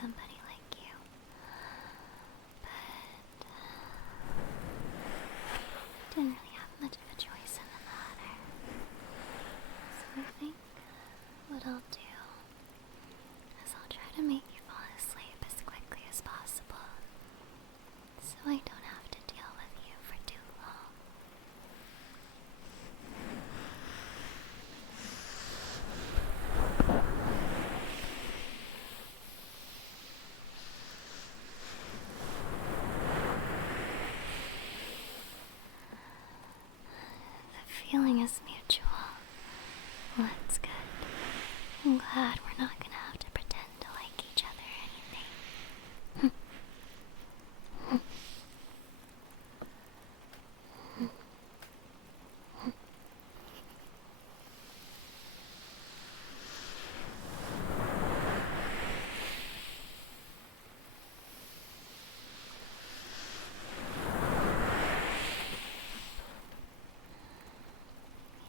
somebody like you. But I didn't really have much of a choice in the matter. So I think what I'll do is I'll try to make you fall asleep as quickly as possible, so I don't have to deal with you for too long. The feeling is mutual. Well, that's good. I'm glad we're not gonna have to pretend to like each other or anything.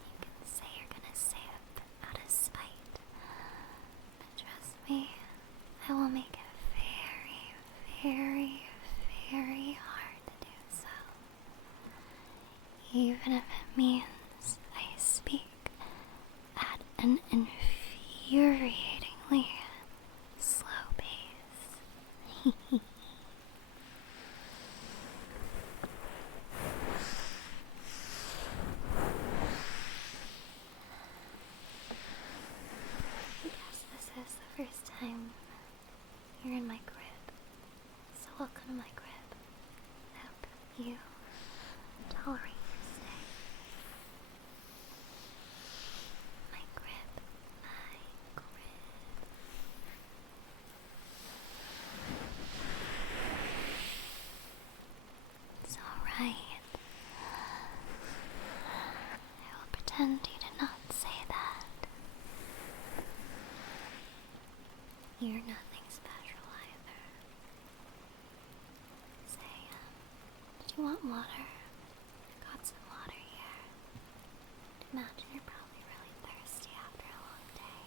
You can say you're gonna say it out of spite, but trust me, I will make it very, very, very hard to do so. Even if it means I speak at an infuriatingly slow pace. I guess this is the first time you're in my crib, so welcome to my crib. I hope you tolerate your stay. My crib, my crib. It's alright. I will pretend you did not say that. You're nothing special either. Say, did you want water? I got some water here. I'd imagine you're probably really thirsty after a long day.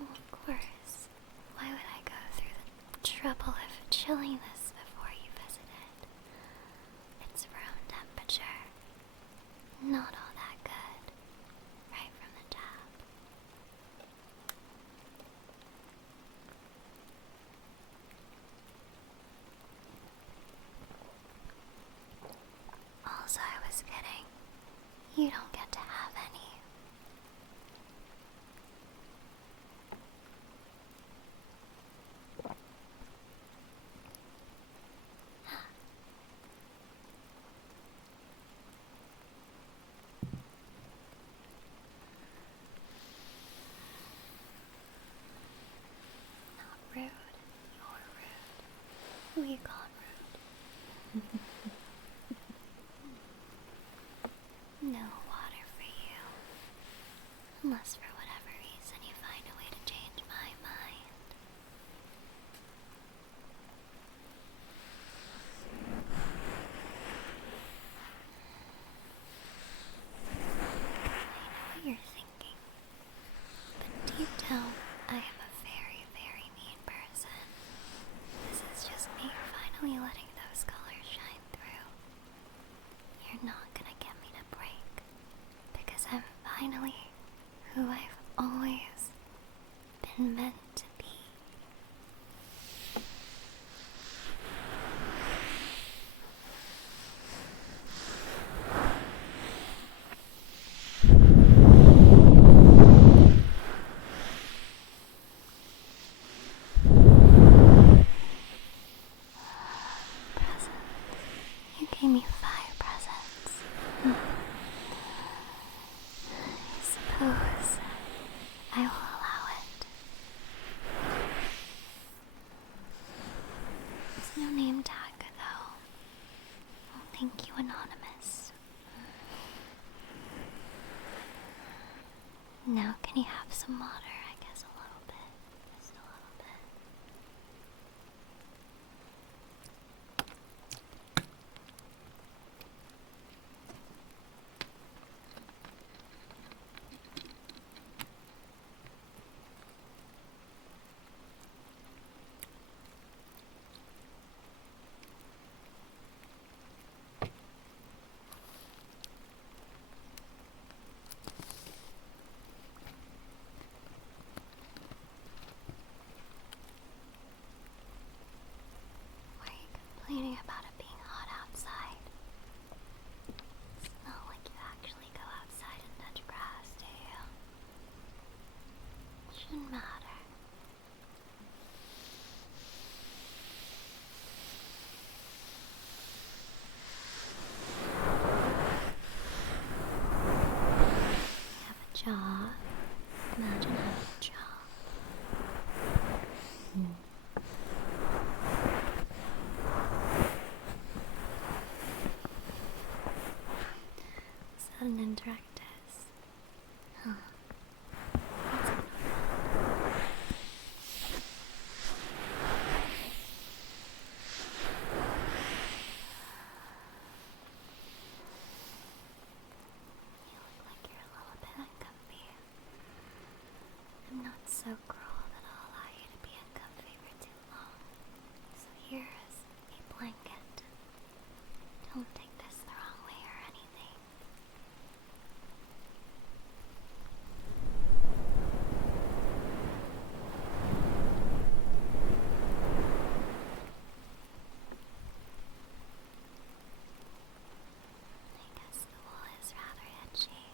Well, of course. Why would I go through the trouble of chilling this before you visited? It's room temperature. Not all that good. Right from the tap. Also, I was kidding. You don't get to have any. Not rude. You're rude. We got rude. No water for you. Unless for whatever reason you find a way to change my mind. I know what you're thinking, but deep down, I am a very, very mean person. This is just me finally letting those colors shine through. You're not gonna get me to break, because I'm finally who I've always been meant to be. Presents. You gave me 5 presents. I suppose I will allow it. There's no name tag, though. Well, thank you, Anonymous. Now, can you have some water? I guess a little bit. Just a little bit. so cruel that I'll allow you to be uncomfy for too long. So here's a blanket. Don't take this the wrong way or anything. I guess the wool is rather itchy.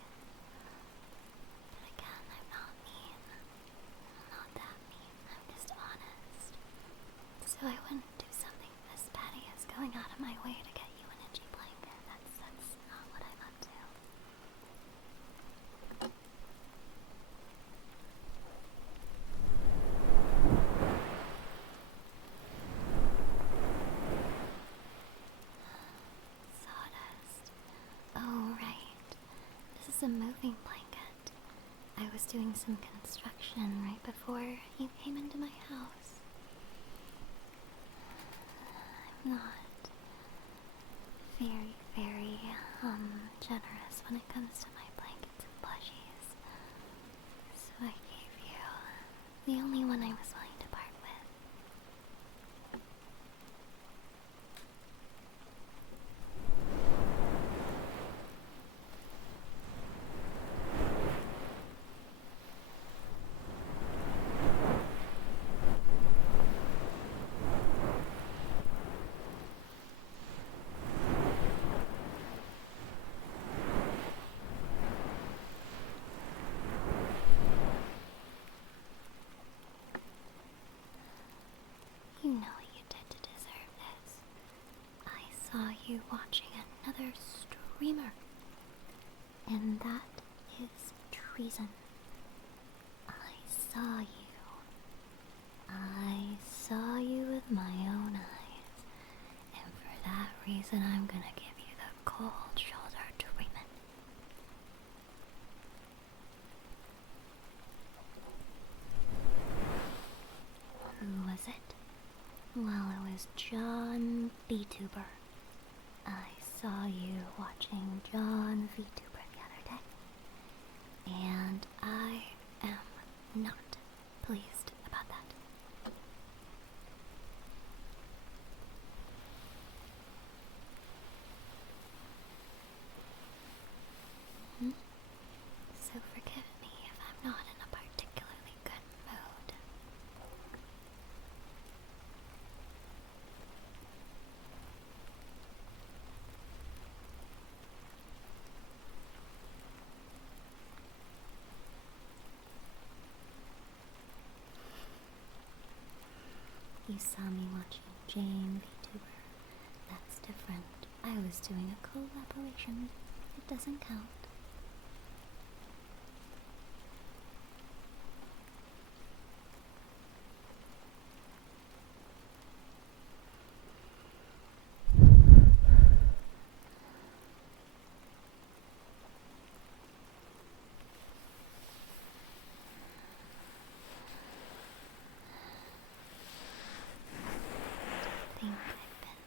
But again, I'm not mean. I'm not that mean. I'm just honest. So I wouldn't do something this petty as going out of my way to get you an itchy blanket. That's not what I'm up to. Sawdust. Oh, right. This is a moving blanket. I was doing some construction right before you came into my house. I'm not very, very, generous when it comes to my blankets and plushies. So I gave you the only one I was willing to part with. You know what you did to deserve this. I saw you watching another streamer. And that is treason. I saw you. I saw you with my own eyes. And for that reason, I'm gonna give you the cold shoulder treatment. Who was it? Well, it was John VTuber. I saw you watching John VTuber the other day. And I am not pleased about that. So forgive me if I'm not in a particularly good mood. You saw me watching Jane VTuber. That's different. I was doing a collaboration. It doesn't count. I think I've been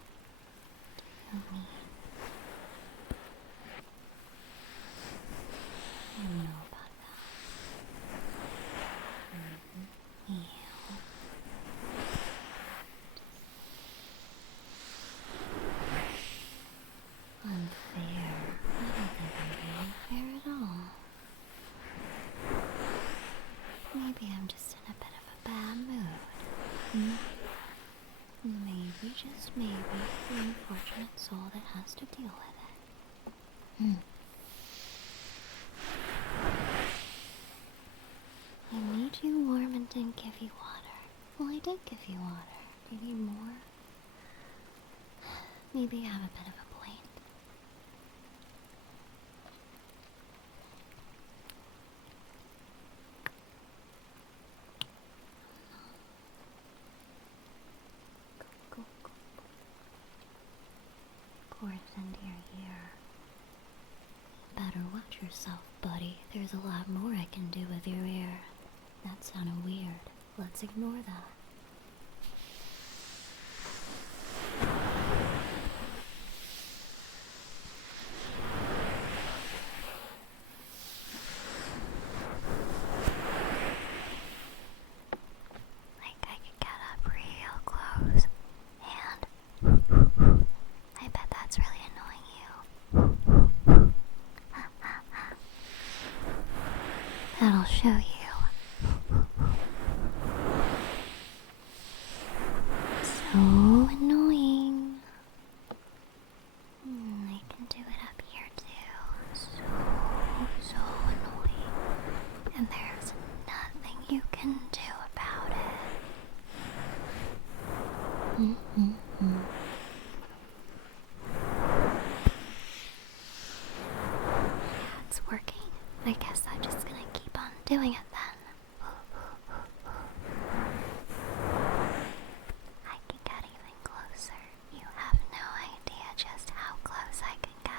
too mean. I know about that. You. Unfair. I don't think I'm being fair at all. Maybe I'm just in a bit of a bad mood. Maybe, just maybe, the unfortunate soul that has to deal with it. I made you warm and didn't give you water. Well, I did give you water. Maybe more. Maybe I have a bit of a blame. Pour it into your ear. Better watch yourself, buddy. There's a lot more I can do with your ear. That sounded weird. Let's ignore that. I guess I'm just gonna keep on doing it then. I can get even closer. You have no idea just how close I can get.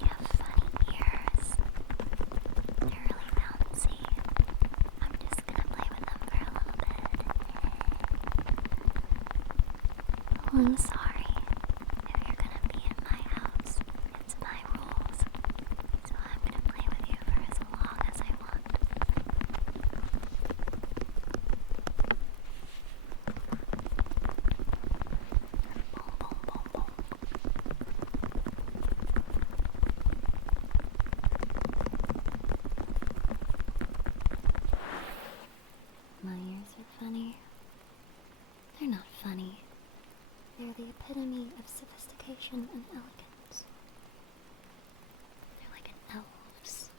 You have funny ears. They're really bouncy. I'm just gonna play with them for a little bit. Oh, I'm sorry. If you're gonna be in my house, it's my rules. So I'm gonna play with you for as long as I want. Boom, boom, boom, boom. My ears are funny. They're not funny. They're the epitome of sophistication and elegance. They're like an elf's.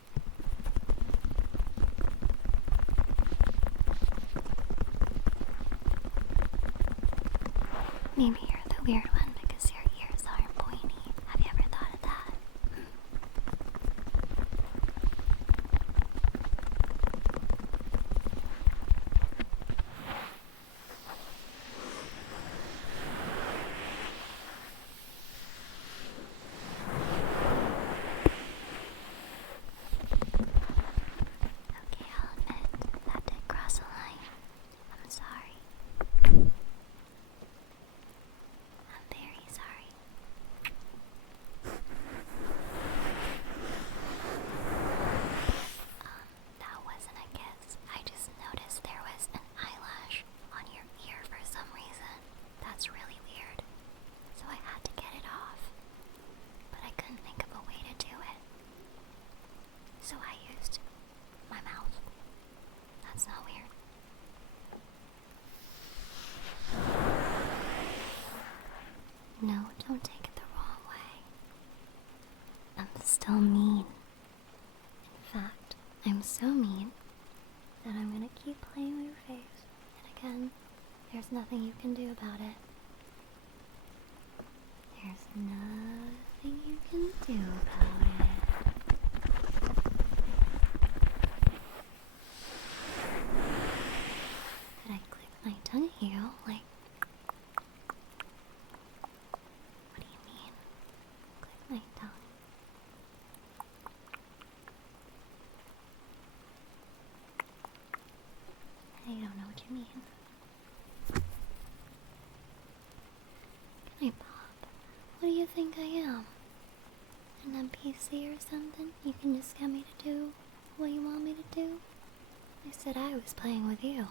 Maybe you're the weird one because your ears aren't pointy. Have you ever thought of that? Okay, I'll admit, that did cross a line. I'm sorry. I'm very sorry. That wasn't a kiss. I just noticed there was an eyelash on your ear for some reason. That's really weird. So I had to get it off. But I couldn't think of a way to do it. So I used my mouth. That's not weird. No, don't take it the wrong way. I'm still mean. In fact, I'm so mean that I'm gonna keep playing with your face. And again, there's nothing you can do about it. There's nothing you can do about it. Did I click my tongue at you? Like, what do you mean? Click my tongue. I don't know what you mean. Can I pop? What do you think I am? An NPC or something? You can just get me to do what you want me to do? I said I was playing with you.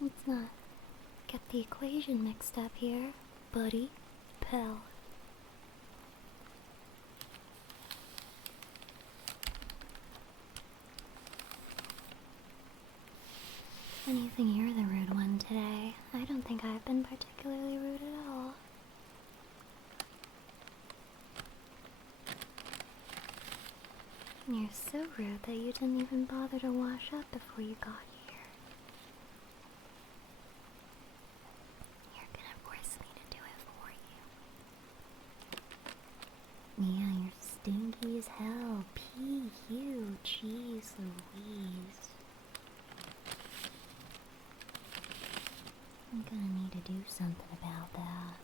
Let's not get the equation mixed up here, buddy. Pal. If anything, you're the rude one today. I don't think I've been particularly rude at all. And you're so rude that you didn't even bother to wash up before you got here. You're gonna force me to do it for you. Yeah, you're stinky as hell. P.U. Jeez Louise. I'm gonna need to do something about that.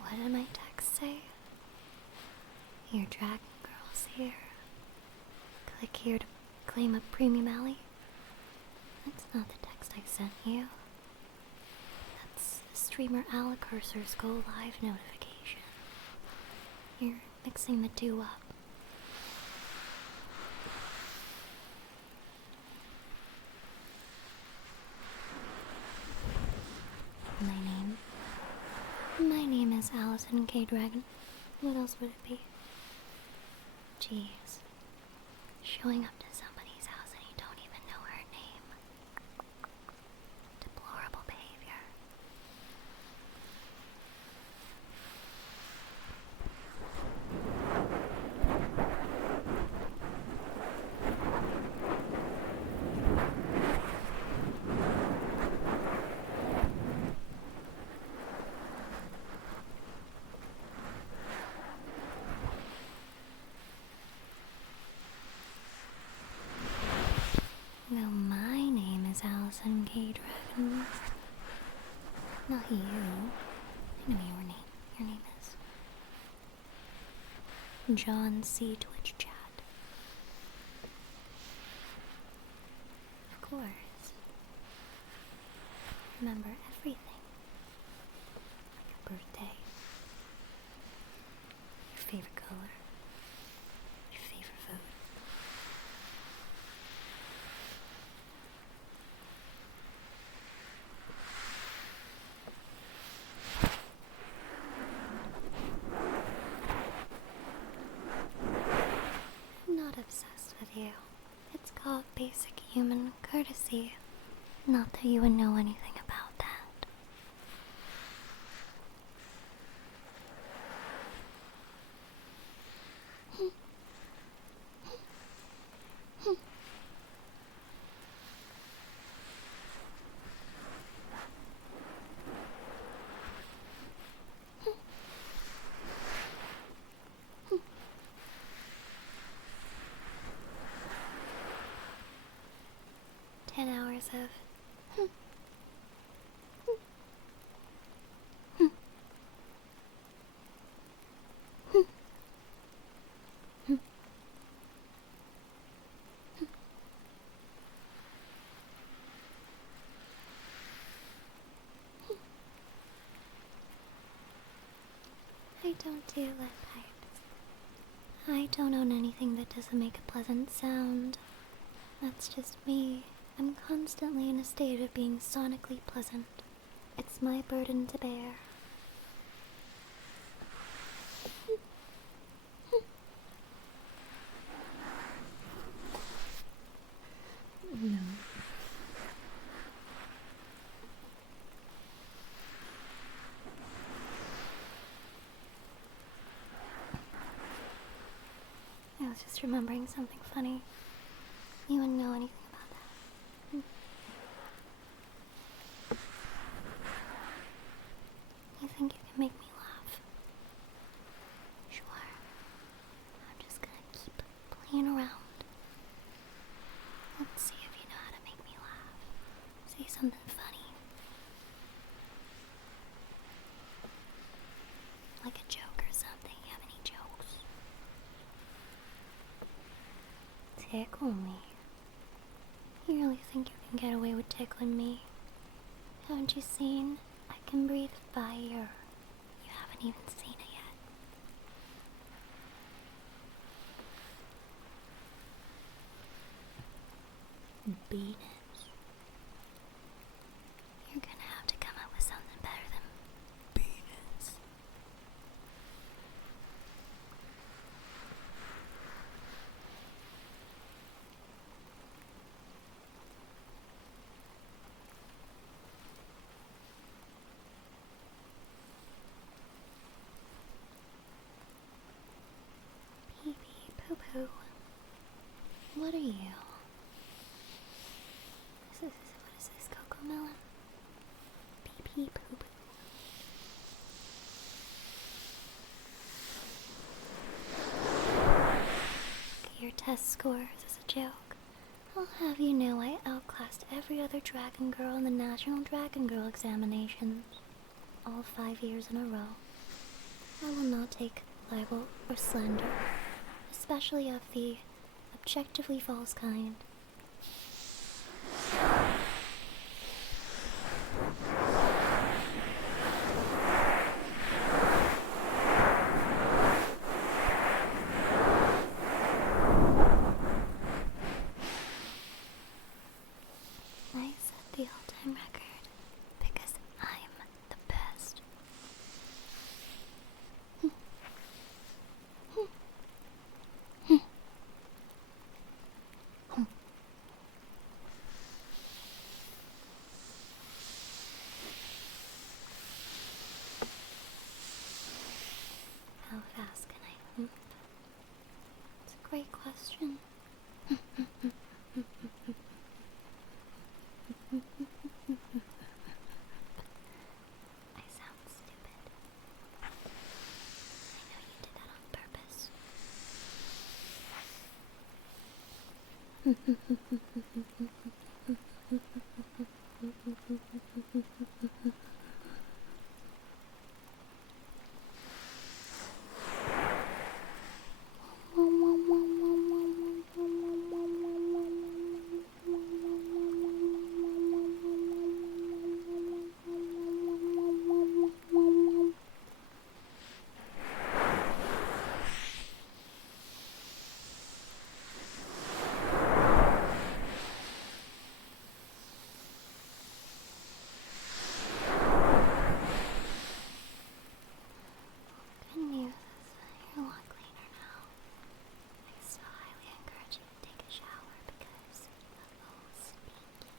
What did my text say? Your dragon girl's here. Click here to claim a premium alley. That's not the text I sent you. That's the streamer Alekirser's Go Live notification. You're mixing the two up. My name is Allison K. Dragon. What else would it be? Jeez. Showing up to somebody's house and you don't even know her name. Deplorable behavior. Well, my name is Allison K. Dragon. Not you. I know your name. Your name is John C. Twitch Chat. Of course. Remember everything. Like your birthday. Your favorite color. Your favorite food. I'm not obsessed with you. It's called basic human courtesy. Not that you would know anything about that. Hours of 'I don't do lead pipes. I don't own anything that doesn't make a pleasant sound. That's just me. I'm constantly in a state of being sonically pleasant. It's my burden to bear. No. I was just remembering something funny. You wouldn't know anything about that. You think you can make me laugh? Sure. I'm just gonna keep playing around. Let's see if you know how to make me laugh. Say something funny. Like a joke or something. You have any jokes? Tickle me. You really think you can get away with tickling me? Haven't you seen? I can breathe fire. You haven't even seen it yet. Beat it. You're gonna have to come up with something better than beat it. Pee pee poo poo. What are you? What is this, cocoa melon? Pee pee poo poo. Your test scores is a joke. I'll have you know I outclassed every other dragon girl in the National Dragon Girl examinations. All 5 years in a row. I will not take libel or slander, especially of the objectively false kind. Good news is you're a lot cleaner now. I still highly encourage you to take a shower because you look all stinky.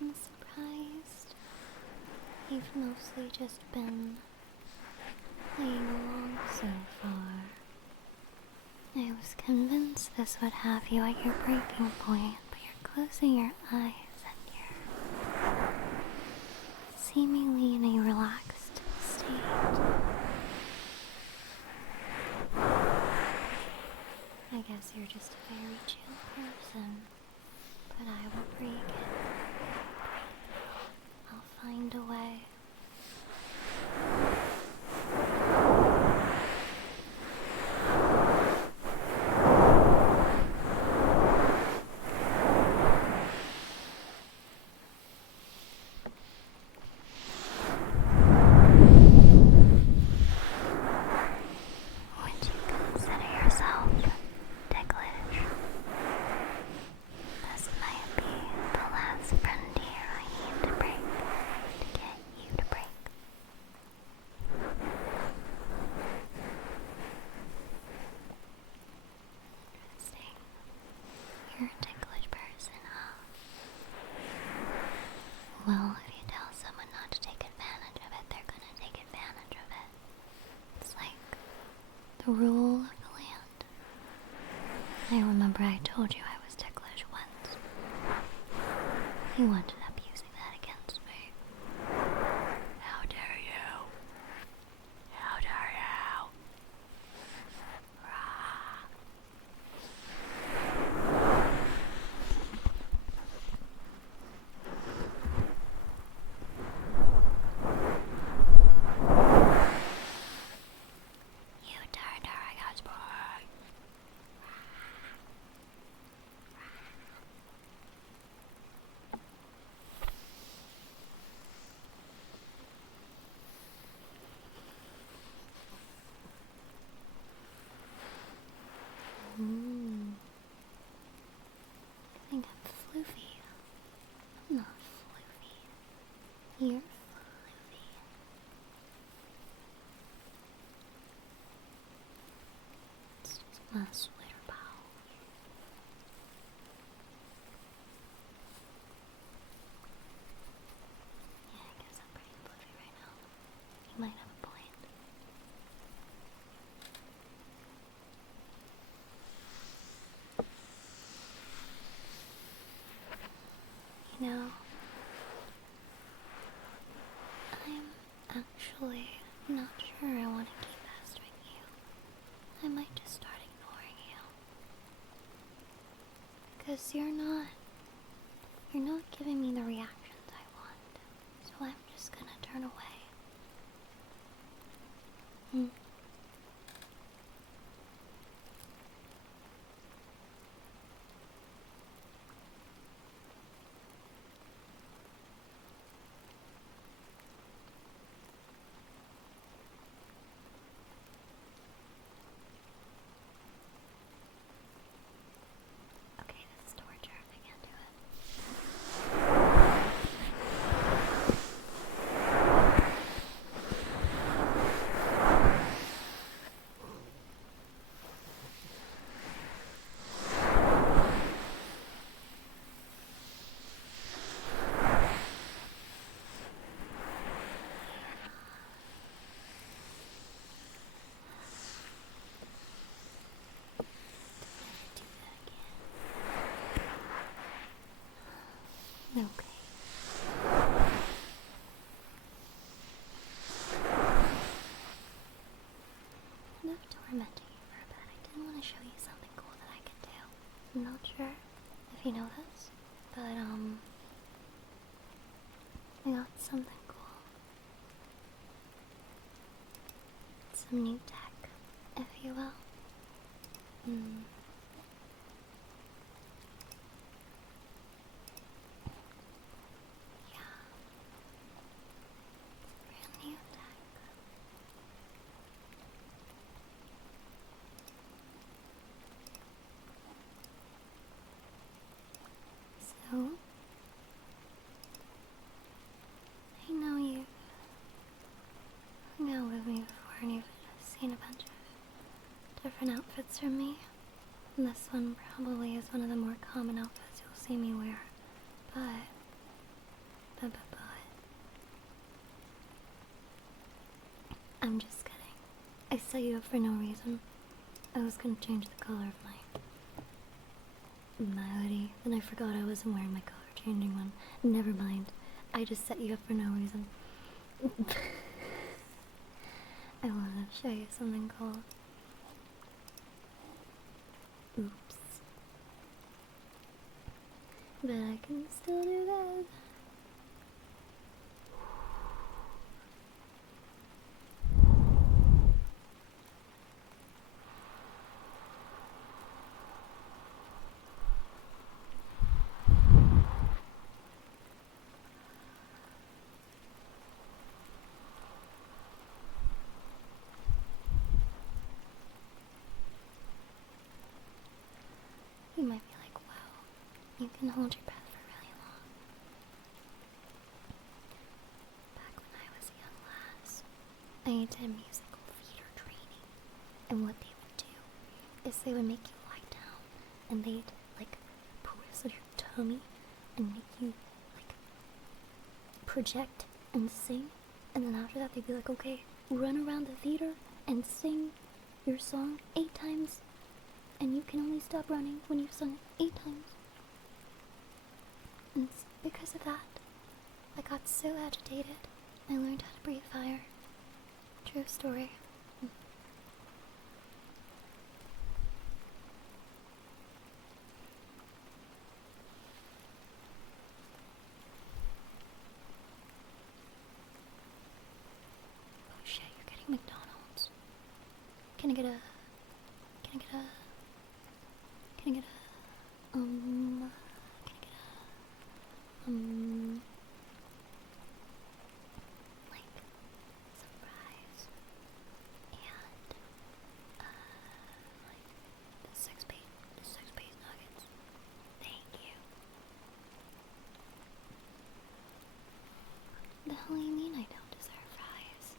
I'm surprised you've mostly just been playing along so far. I was convinced this would have you at your breaking point, but you're closing your eyes and you're seemingly in a relaxed state. I guess you're just a very chill person, but I will break it. I'll find a way. Would you consider yourself ticklish? This might be the last frontier I need to break to get you to break. Interesting. You're a ticklish person, huh? Well, if you tell someone not to take advantage of it, they're gonna take advantage of it. It's like the rule of the land. I remember I told you I was ticklish once. You ended up using that against me. How dare you? How dare you? Rah. You turned her against me. I think I'm floofy. I'm not floofy. You're floofy. It's just my sweater bow. Yeah, I guess I'm pretty floofy right now. You might have a point. You know, I'm actually not sure I want to keep pestering you. I might just start ignoring you. Because you're not giving me the reactions I want. So I'm just gonna turn away. Okay, this is torture. I can't do it. kind of tormenting you for a bit, I did want to show you something cool that I could do. I'm not sure if you know this, but I got something cool. Some new tech, if you will. Yeah. Brand new tech. So, I know you've hung out with me before and you've seen a bunch of different outfits from me. And this one probably is one of the more common outfits you'll see me wear. But I'm just kidding. I set you up for no reason. I was gonna change the color of my hoodie, then I forgot I wasn't wearing my color changing one. Never mind. I just set you up for no reason. I wanna show you something cool. Oops. But I can still do that. You might be like, wow, you can hold your breath for really long. Back when I was a young lass, I did musical theater training. And what they would do is they would make you lie down and they'd like press on your tummy and make you like project and sing. And then after that they'd be like, okay, run around the theater and sing your song 8 times. And you can only stop running when you've sung it 8 times. And because of that, I got so agitated, I learned how to breathe fire. True story. Oh shit, you're getting McDonald's. Can I get a... like, some fries, and, like, the six-piece nuggets. Thank you. The hell you mean I don't deserve fries?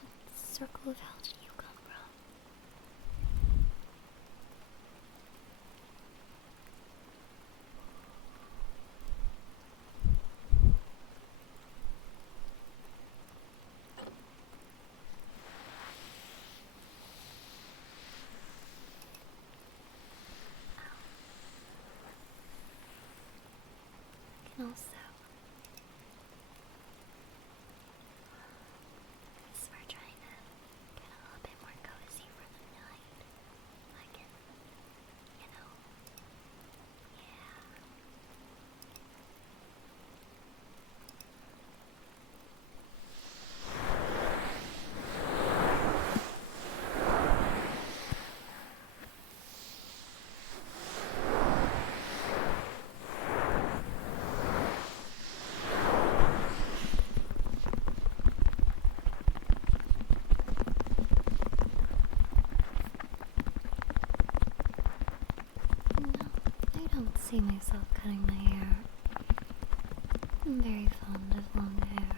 What circle of hell did you come from? And also, as we're trying to get a little bit more cozy for the night, I can, you know, yeah. No, I don't see myself cutting my hair. I'm very fond of long hair.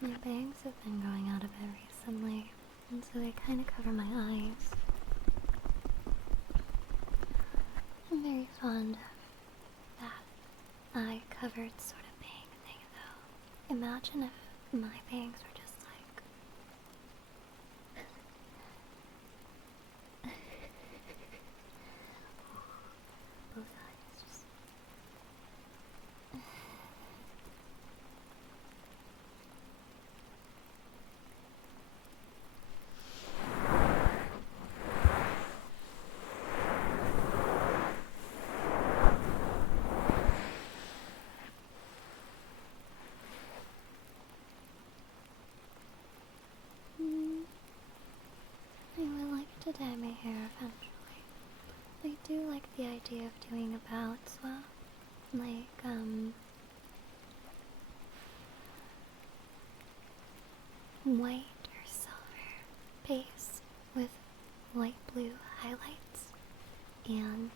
My bangs have been growing out of it recently, and so they kind of cover my eyes. I'm very fond of that eye-covered sort of bang thing, though. Imagine if my bangs were just like... both eyes just... to dye my hair eventually. I do like the idea of doing a palette swap. Like, white or silver base with light blue highlights and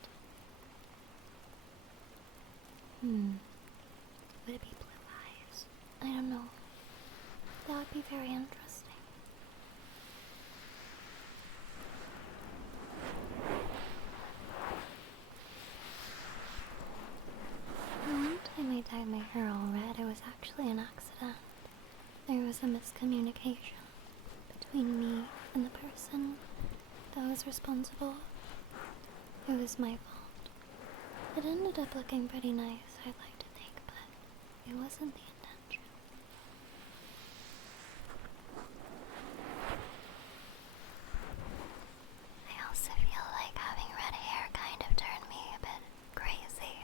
would it be blue eyes? I don't know. That would be very interesting. The one time I dyed my hair all red, it was actually an accident. There was a miscommunication between me and the person that was responsible. It was my fault. It ended up looking pretty nice, I'd like to think, but it wasn't the intention. I also feel like having red hair kind of turned me a bit crazy.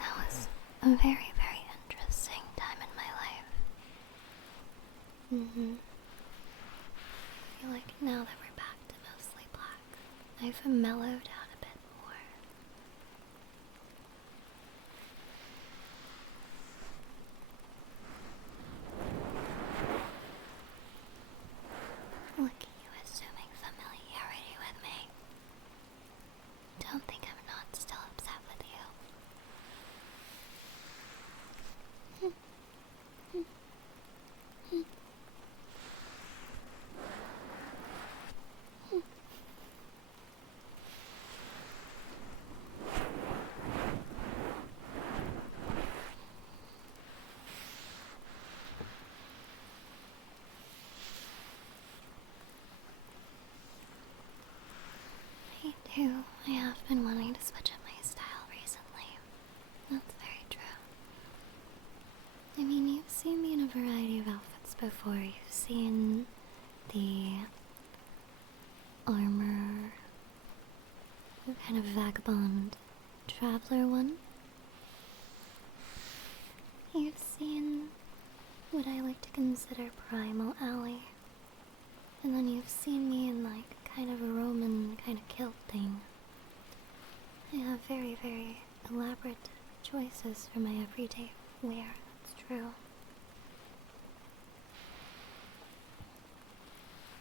That was a very, very interesting time in my life. I feel like now that we're back to mostly black, I've mellowed out a bit more. Look at you assuming familiarity with me. Don't think I'm not still upset with you. I have been wanting to switch up my style recently. That's very true. I mean, you've seen me in a variety of outfits before. You've seen the armor, kind of vagabond traveler one. You've seen what I like to consider primal alley. And then you've seen me in like kind of a Roman kind of kilt thing. I have very, very elaborate choices for my everyday wear, that's true.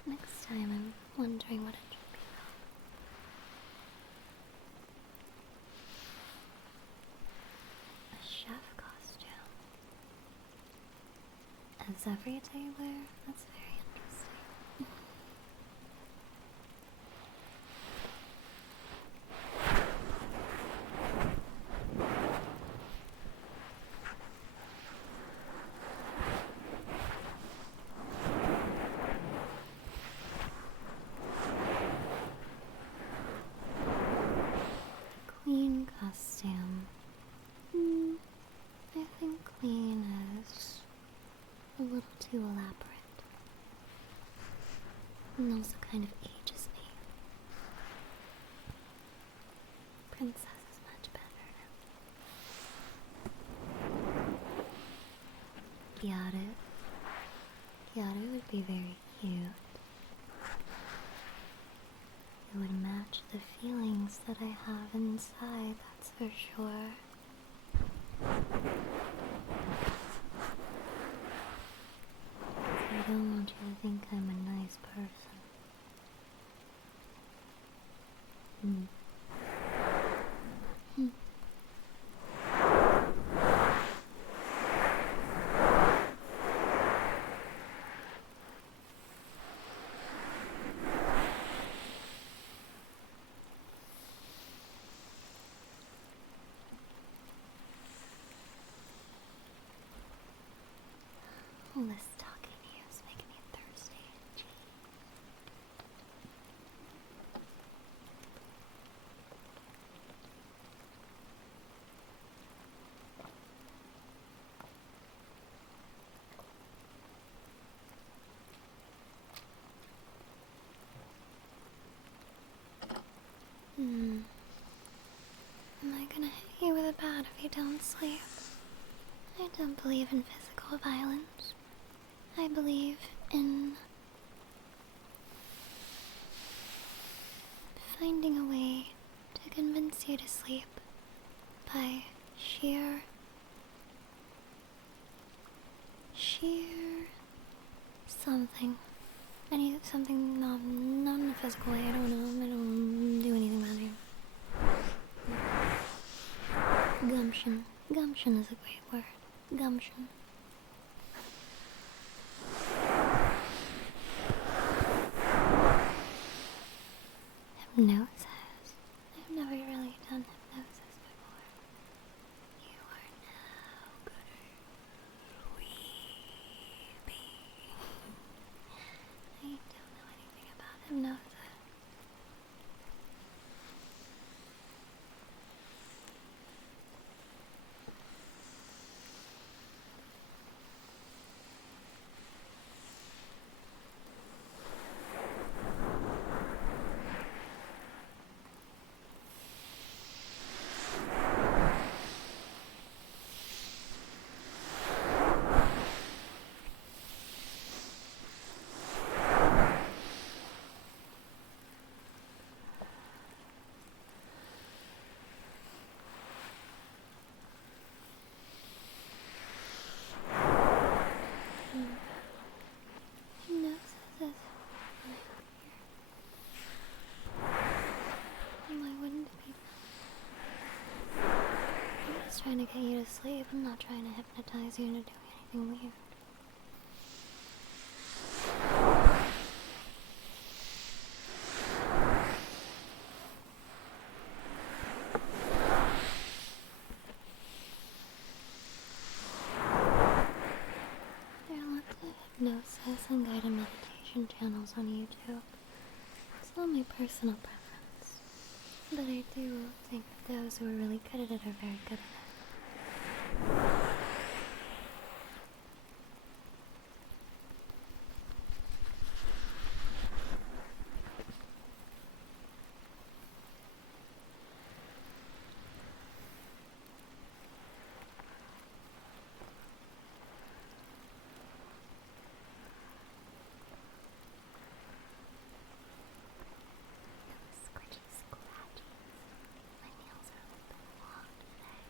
Next time I'm wondering what it should be though. A chef costume. As everyday wear? That's very interesting. Queen costume. I think queen is a little too elaborate. And also kind of ages me. Princess is much better. Kiara. Kiara would be very cute. It would match the feelings that I have inside, that's for sure. I don't want you to think I'm a nice person. All this talking to you is making me thirsty. Am I gonna hit you with a bat if you don't sleep? I don't believe in physical violence. I believe in I need something not in a physical way. I don't know. I don't do anything around here. Gumption. Gumption is a great word. Gumption. Hypnosis. I've never really done hypnosis before. You are now gonna weepy. I don't know anything about hypnosis. Trying to get you to sleep. I'm not trying to hypnotize you into doing anything weird. There are lots of hypnosis and guided meditation channels on YouTube. It's not my personal preference, but I do think those who are really good at it are very good at it. Squidgy scratches. My nails are a little bit long today.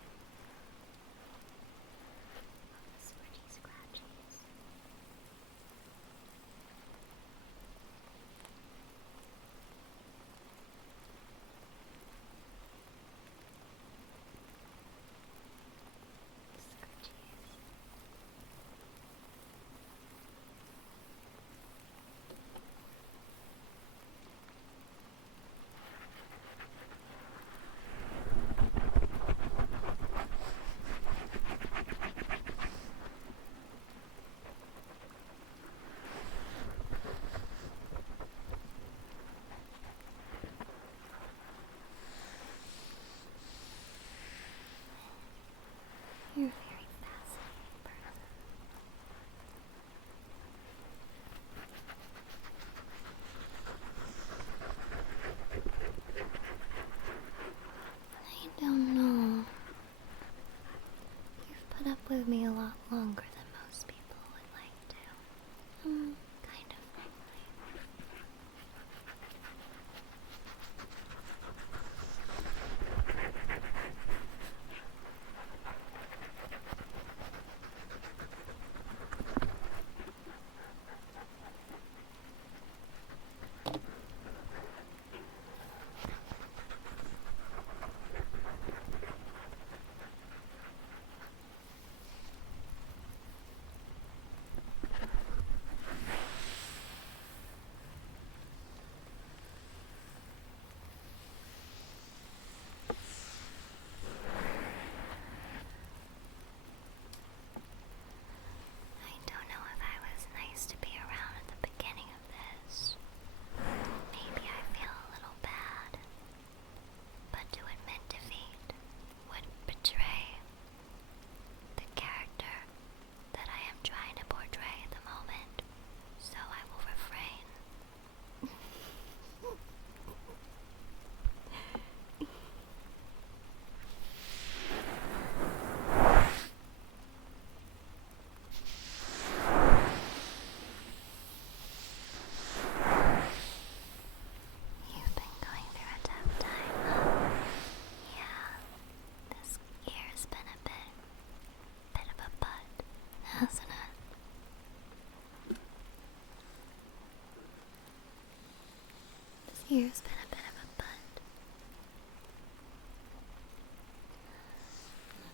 year's been a bit of a butt.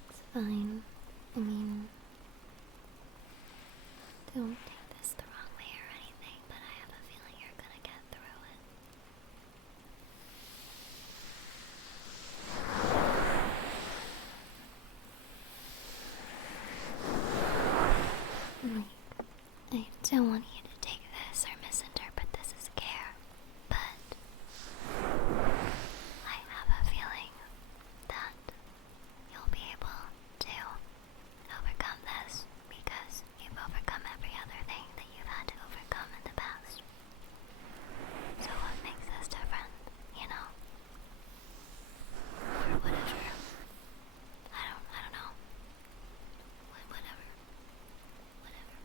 That's fine. I mean, don't take this the wrong way or anything, but I have a feeling you're gonna get through it. Like, I don't want you to take this or misinterpret this as care, but I have a feeling that you'll be able to overcome this because you've overcome every other thing that you've had to overcome in the past. So what makes this different, you know? Or whatever. I don't know. Whatever. Whatever.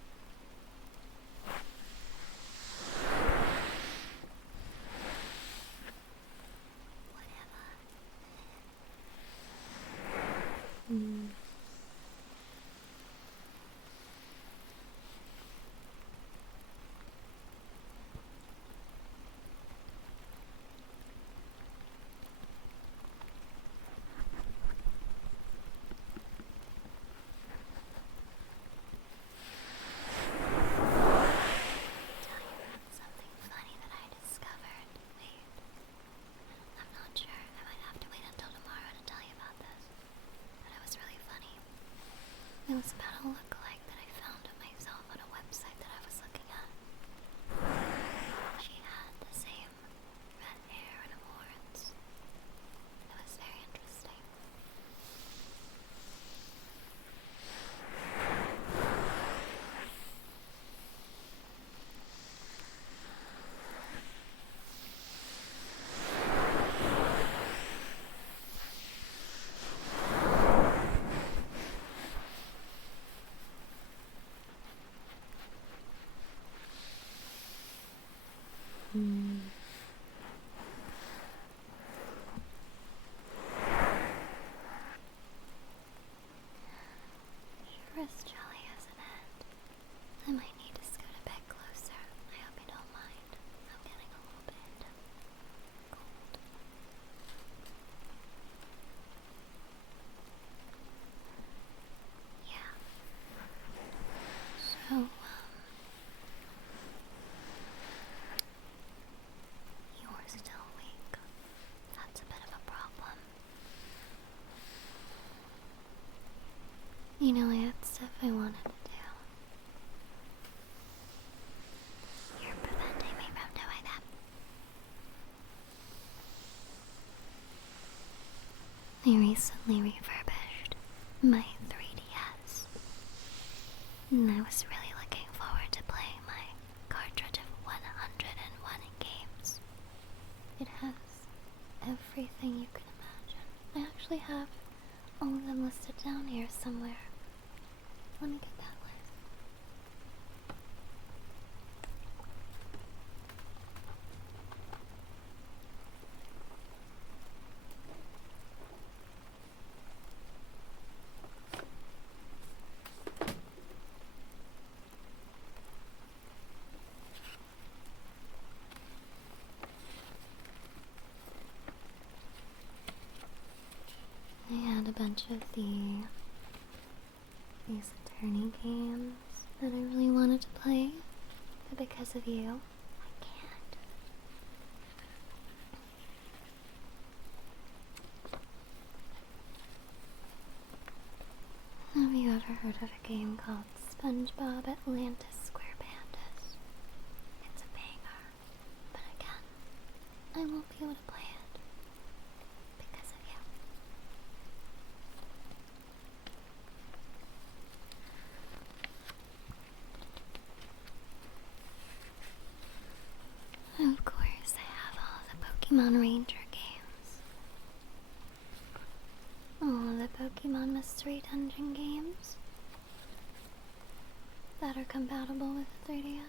Mm. Something funny that I discovered. Wait, I'm not sure. I might have to wait until tomorrow to tell you about this. But it was really funny. It was about a lookalike that I found of myself on a website that I was looking at. She had the same red hair and horns. It was very interesting. Mm. Sure is jolly, isn't it? I might need to scoot a bit closer. I hope you don't mind. I'm getting a little bit cold. Yeah. So, you're still weak. That's a bit of a problem. You know, I had stuff I wanted to do. You're preventing me from doing that. I recently refurbished my 3DS. And I was really looking forward to playing my cartridge of 101 games. It has everything you can imagine. I actually have all of them listed down here somewhere. Let me get that list. I had a bunch of these attorney games that I really wanted to play, but because of you, I can't. Have you ever heard of a game called SpongeBob Atlantis SquarePandas? It's a banger, but again, I won't be able to play it because of you. Of course, I have all the Pokemon Ranger games. All the Pokemon Mystery Dungeon games that are compatible with the 3DS.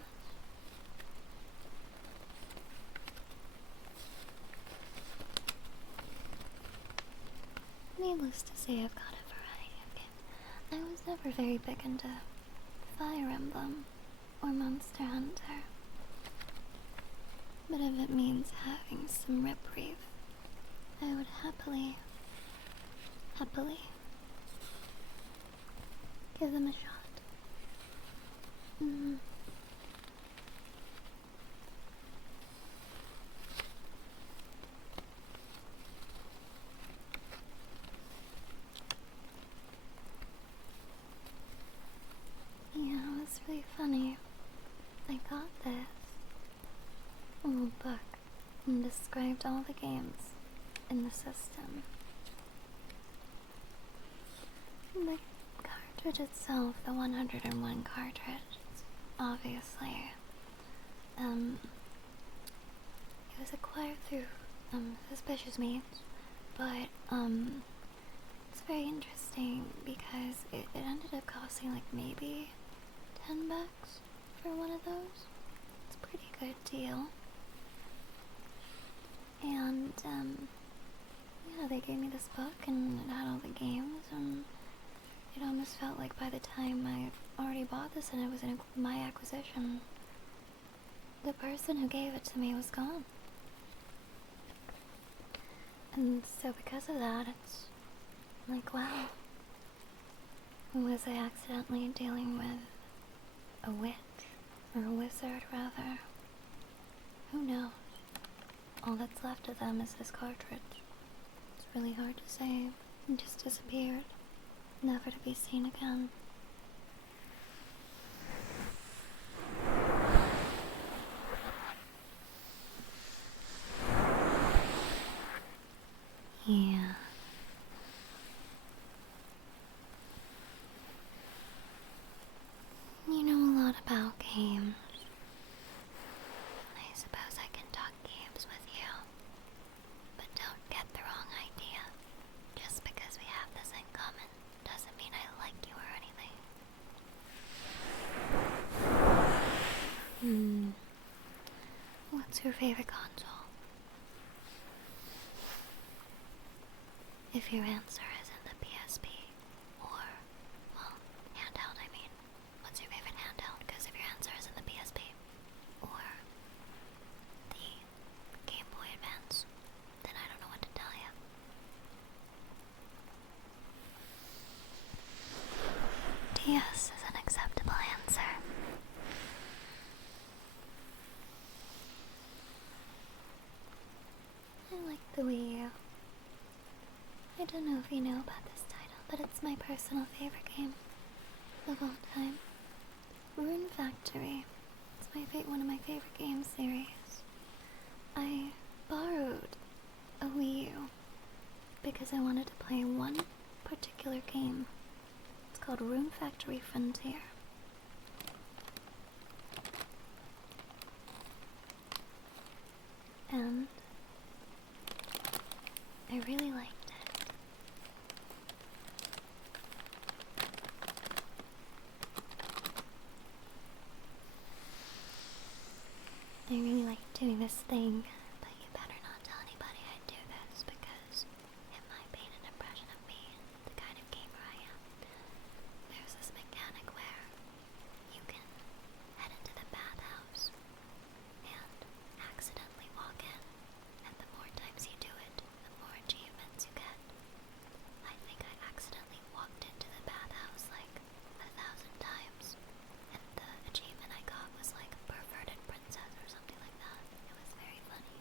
Needless to say, I've got a variety of games. I was never very big into Fire Emblem or Monster Hunter. But if it means having some reprieve, I would happily give them a shot. Yeah, it was really funny. I got this little book and described all the games in the system. The cartridge itself, the 101 cartridge, obviously, it was acquired through, suspicious means, but, it's very interesting because it ended up costing like maybe $10 for one of those. It's a pretty good deal. And, yeah, they gave me this book and it had all the games, and it almost felt like by the time I already bought this and it was in my acquisition, the person who gave it to me was gone. And so because of that, it's like, wow, was I accidentally dealing with a witch, or a wizard rather? Who knows? All that's left of them is this cartridge. It's really hard to say. It just disappeared, never to be seen again. Yeah. You know a lot about games. I suppose I can talk games with you. But don't get the wrong idea. Just because we have this in common doesn't mean I like you or anything. What's your favorite console? If your answer isn't the PSP, or, well, handheld, I mean. What's your favorite handheld? Because if your answer isn't the PSP, or the Game Boy Advance, then I don't know what to tell you. DS is an acceptable answer. I like the Wii U. I don't know if you know about this title, but it's my personal favorite game of all time. Rune Factory. It's one of my favorite game series. I borrowed a Wii U because I wanted to play one particular game. It's called Rune Factory Frontier. And I really liked it. I really like doing this thing, but you better not tell anybody I do this because it might paint an impression of me, the kind of gamer I am. There's this mechanic where you can head into the bathhouse and accidentally walk in, and the more times you do it, the more achievements you get. I think I accidentally walked into the bathhouse like 1,000 times, and the achievement I got was like perverted princess or something like that. It was very funny.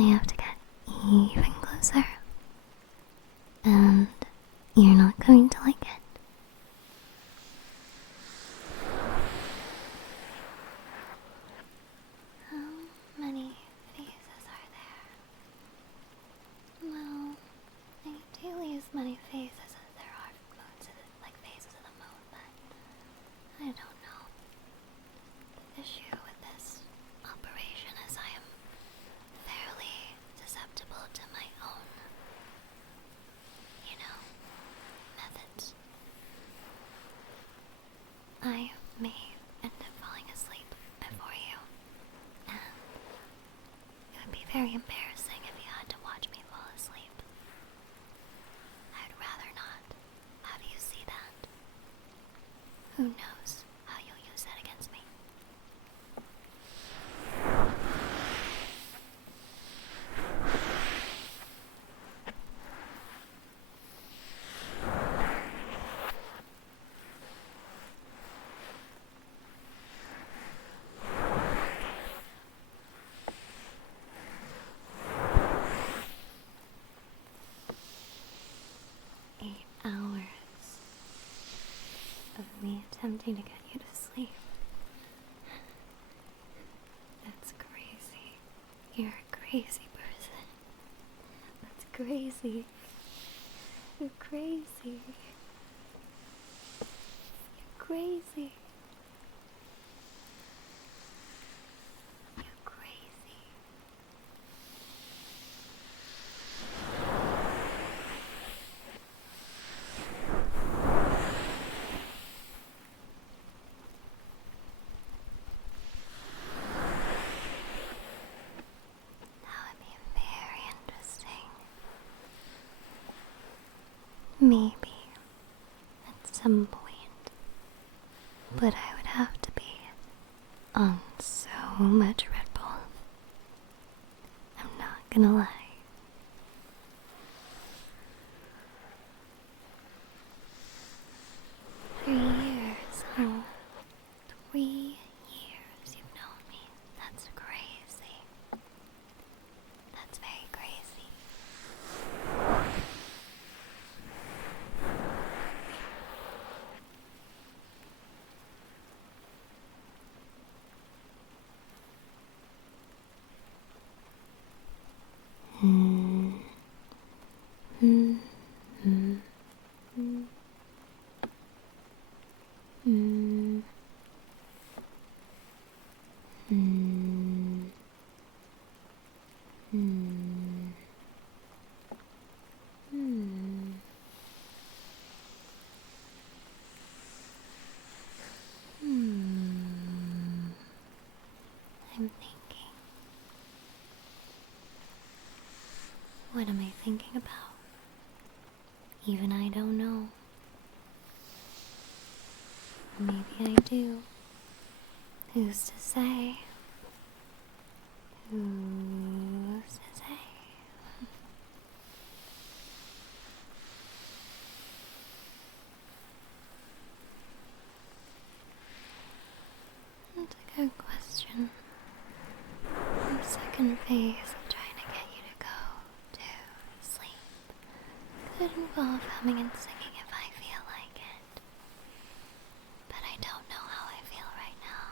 I have to get even closer. And you're not going to like it. How many faces are there? Well, I do use many faces as there are moons, like phases of the moon, but I don't know. The issue with this operation is I am fairly susceptible to my own, methods. I may end up falling asleep before you, and it would be very embarrassing if you had to watch me fall asleep. I'd rather not have you see that. Who knows how you'll use that against me? Hours of me attempting to get you to sleep. That's crazy. You're a crazy person. That's crazy. You're crazy. You're crazy. You're crazy. That would be very interesting. Maybe at some point, but I would have to be on so much Red Bull. I'm not gonna lie. Huh? 3 years you've known me. That's crazy. That's very crazy. I'm thinking. What am I thinking about? Even I don't know. Maybe I do. Who's to say? Who's to say? That's a good question. The second phase of trying to get you to go to sleep could involve humming and singing if I feel like it. But I don't know how I feel right now.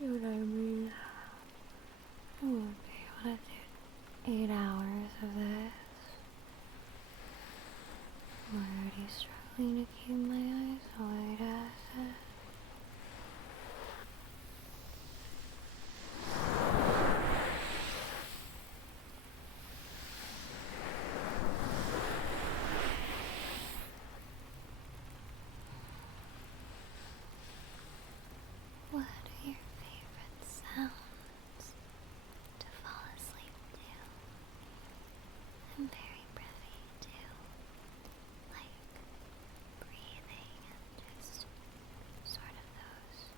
See what I mean? I won't be able to do 8 hours of this. I'm already struggling to keep my eyes wide as it. What are your favorite sounds to fall asleep to? I'm very privy to, like, breathing and just sort of those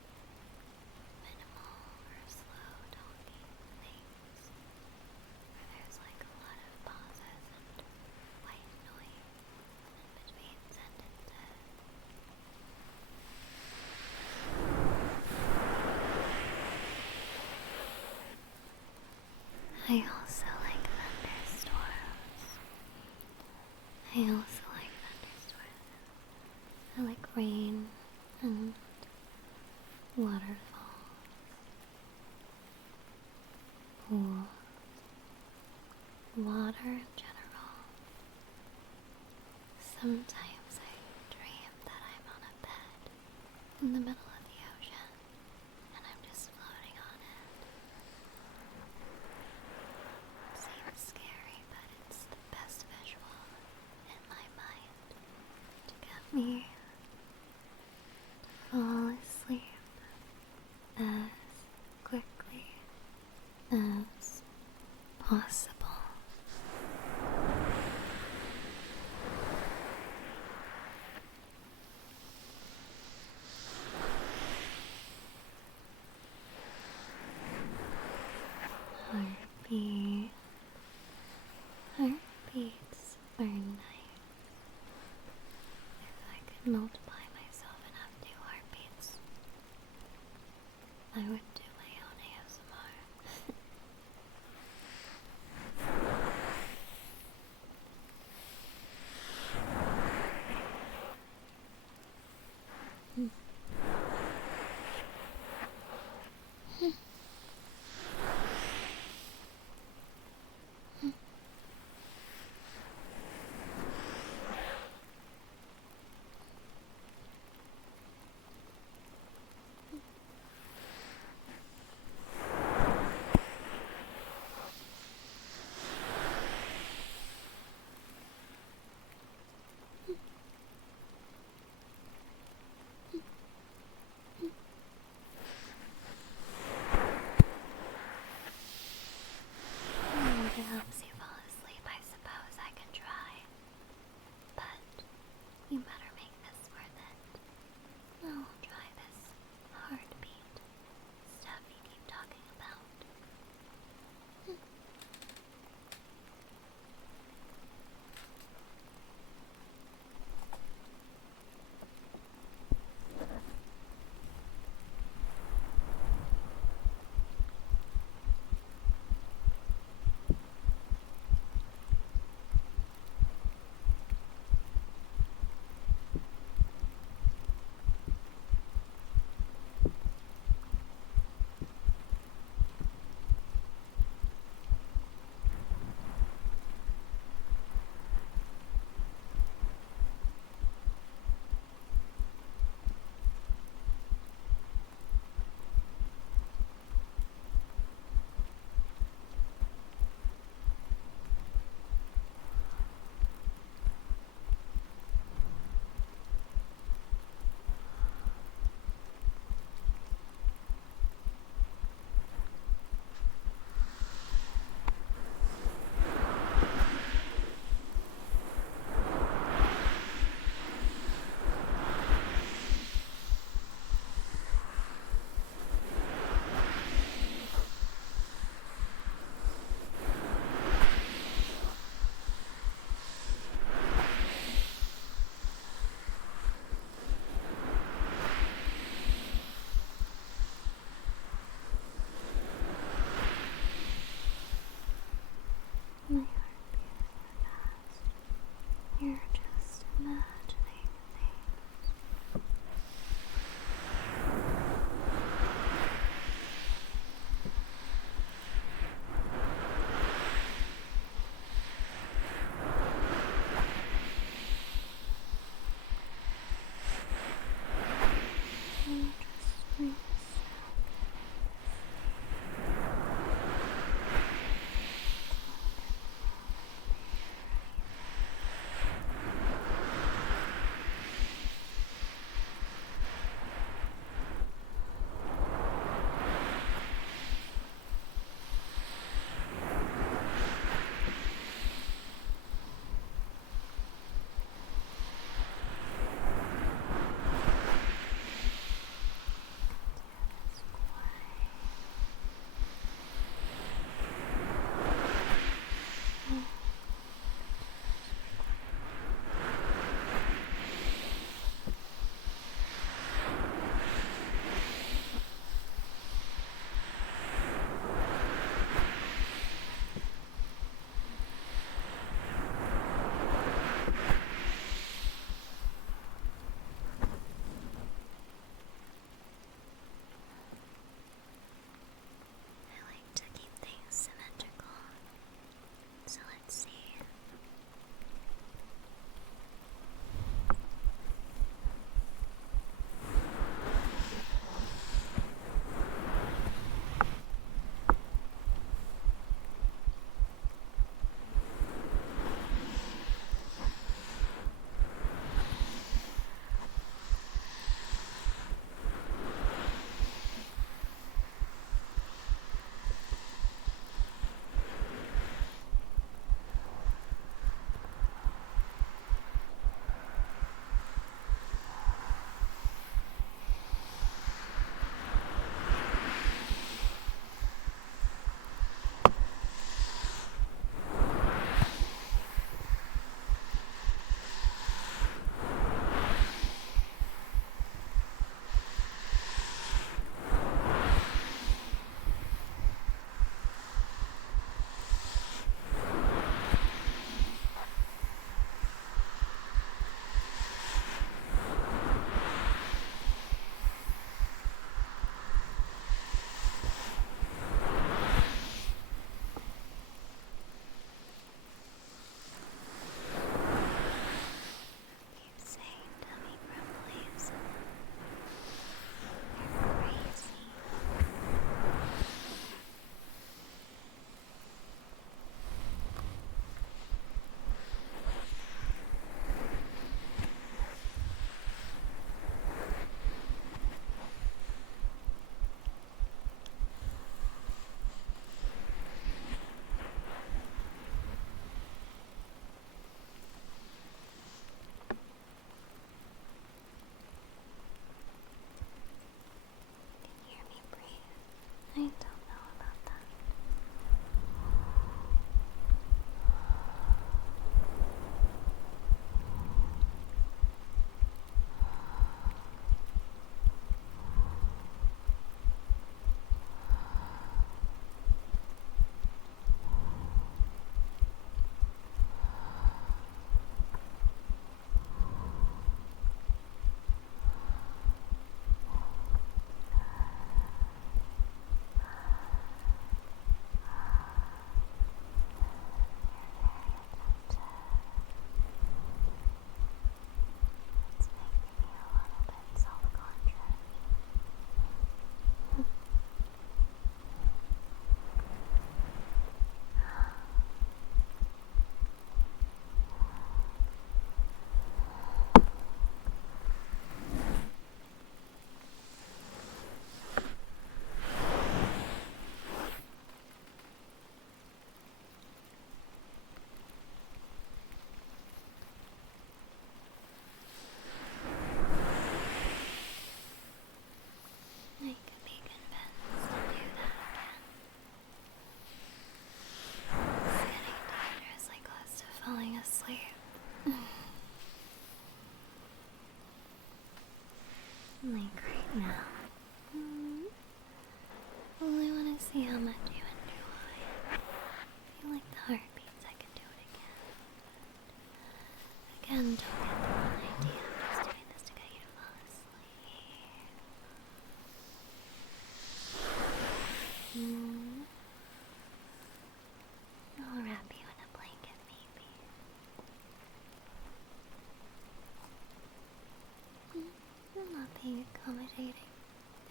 minimal or slow talking things where there's like a lot of pauses and white noise in between sentences. I also like thunderstorms. I like rain and waterfalls, pools, water in general. Sometimes I dream that I'm on a bed in the middle of the ocean and I'm just floating on it. It seems scary, but it's the best visual in my mind to get me to fall asleep as quickly as possible. Heartbeats are nice. If I could multiply myself and have 2 heartbeats, I would do my own ASMR.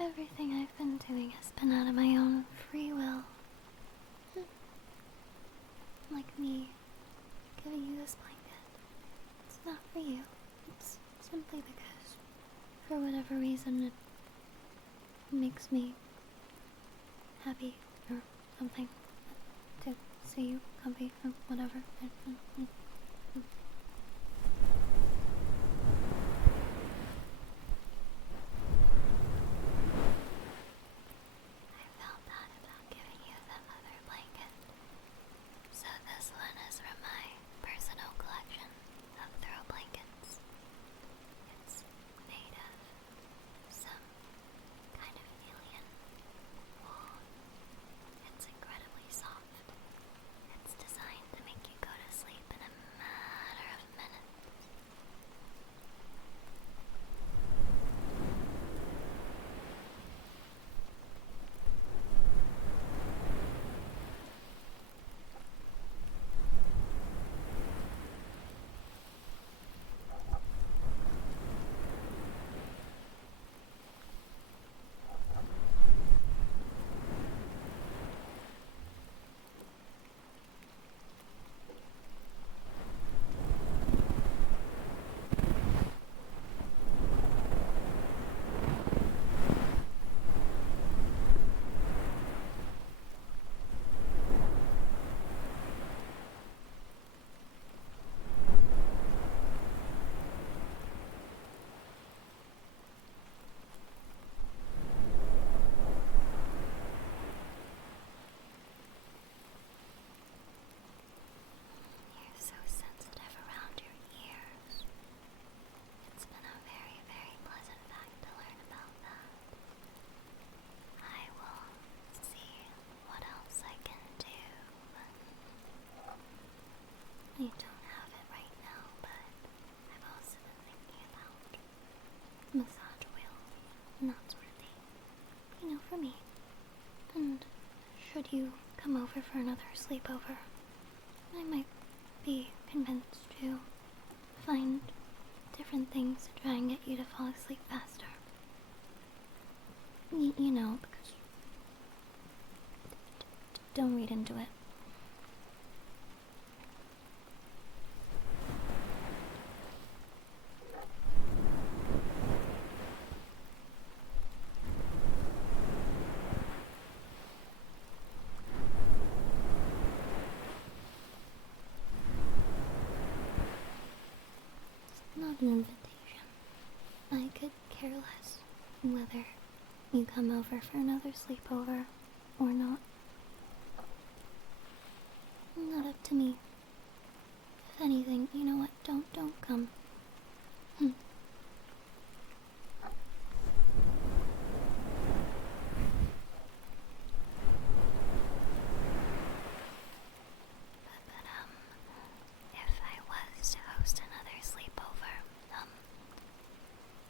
everything I've been doing has been out of my own free will. Like me giving you this blanket. It's not for you. It's simply because, for whatever reason, it makes me happy or something. To see you comfy or whatever. I felt bad about giving you that other blanket. So this one is from my personal collection of throw blankets. It's made of some kind of alien wool. It's incredibly soft. It's designed to make you go to sleep in a matter of minutes. You're so sensitive around your ears. It's been a very, very pleasant fact to learn about that. I will see what else I can do. I don't have it right now, but I've also been thinking about massage wheels and that sort of thing. You know, for me. And should you come over for another sleepover, I might be convinced to find different things to try and get you to fall asleep faster. You know, because... Don't read into it. Not an invitation. I could care less whether you come over for another sleepover or not. Not up to me. If anything, you know what? Don't come. But if I was to host another sleepover,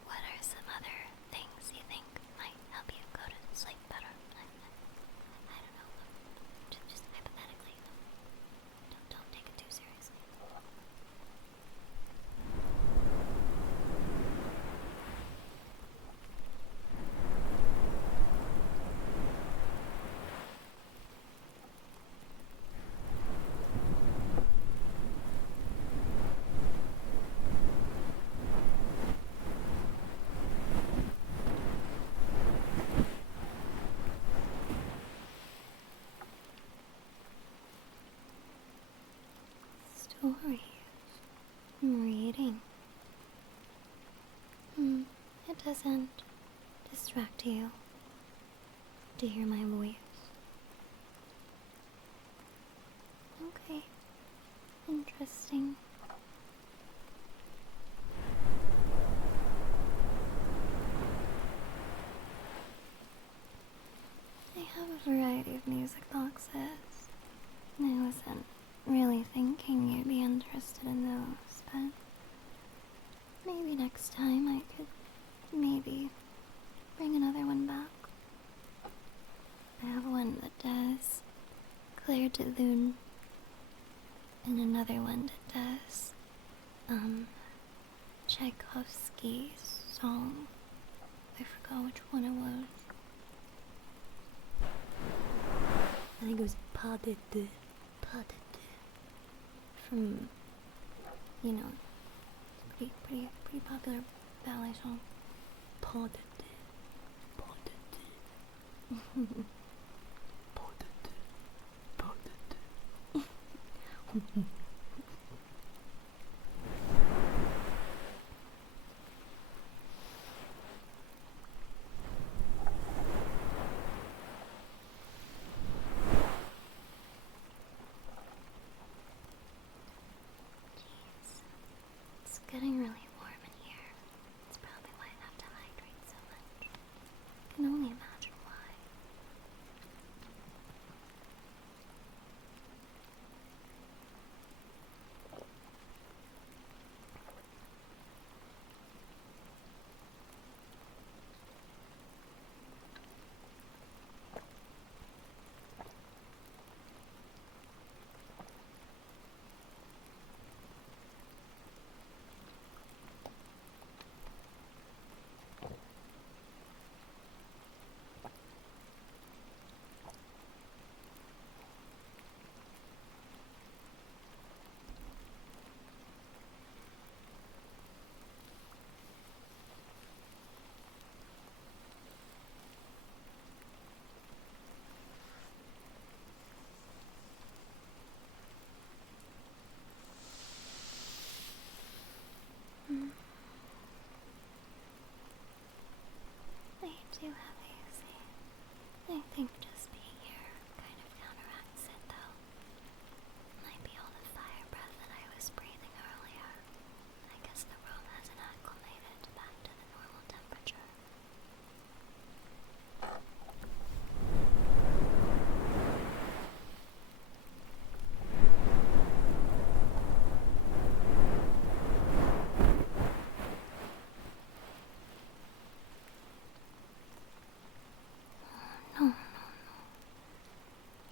what are some other things you think might help you go to sleep better? I don't know. Just hypothetically. Don't take it too seriously. Stories. Reading. It doesn't distract you to hear my voice. Okay. Interesting. I have a variety of music boxes. I wasn't really thinking you'd be interested in those, but maybe next time I could maybe bring another one back. I have one that does Claire de Lune and another one that does Tchaikovsky's song. I forgot which one it was. pas de deux. From, you know, pretty popular ballet song. Pas de deux. Pas de deux. Pas de deux. Pas de deux. It's getting really warm in here. It's probably why I have to hydrate so much. I can only imagine why. I do have AC. I think just being here kind of counteracts it though. Might be all the fire breath that I was breathing earlier. I guess the room hasn't acclimated back to the normal temperature. No.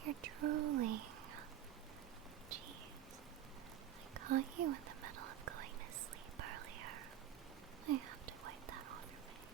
You're drooling. Jeez. I caught you in the middle of going to sleep earlier. I have to wipe that off your face.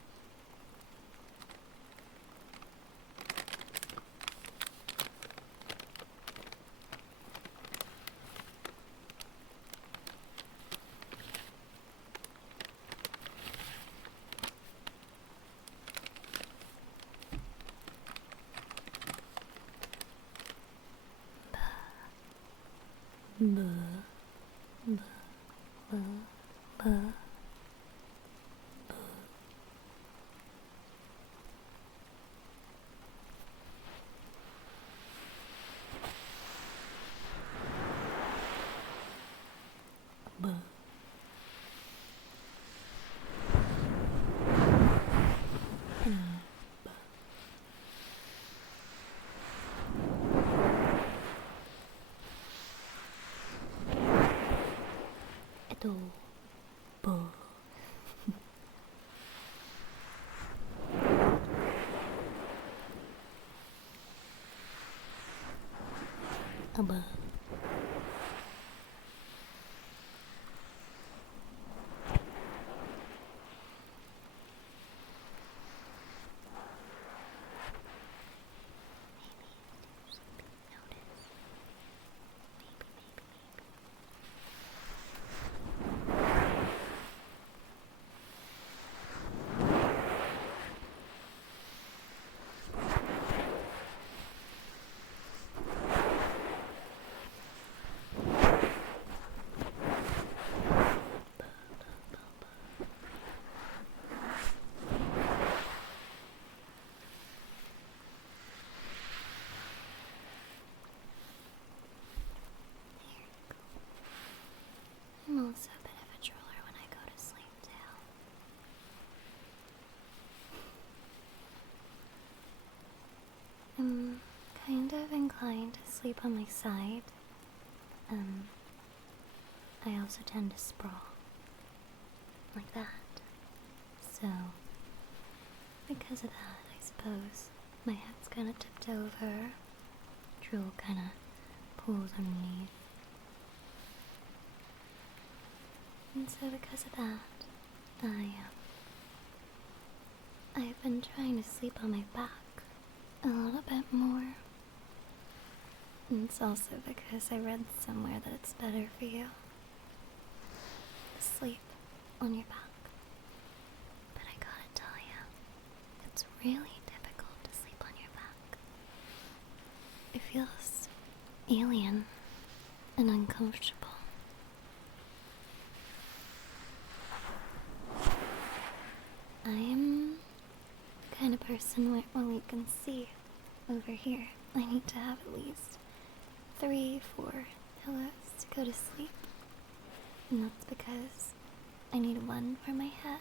I'm also a bit of a drooler when I go to sleep too. I'm kind of inclined to sleep on my side. I also tend to sprawl. Like that. So, because of that, I suppose, my head's kinda tipped over. Drool kinda pools underneath. And so because of that, I've been trying to sleep on my back a little bit more. It's also because I read somewhere that it's better for you to sleep on your back. But I gotta tell you, it's really difficult to sleep on your back. It feels alien and uncomfortable. I am the kind of person where, well, you can see over here, I need to have at least 3, 4 pillows to go to sleep. And that's because I need one for my head,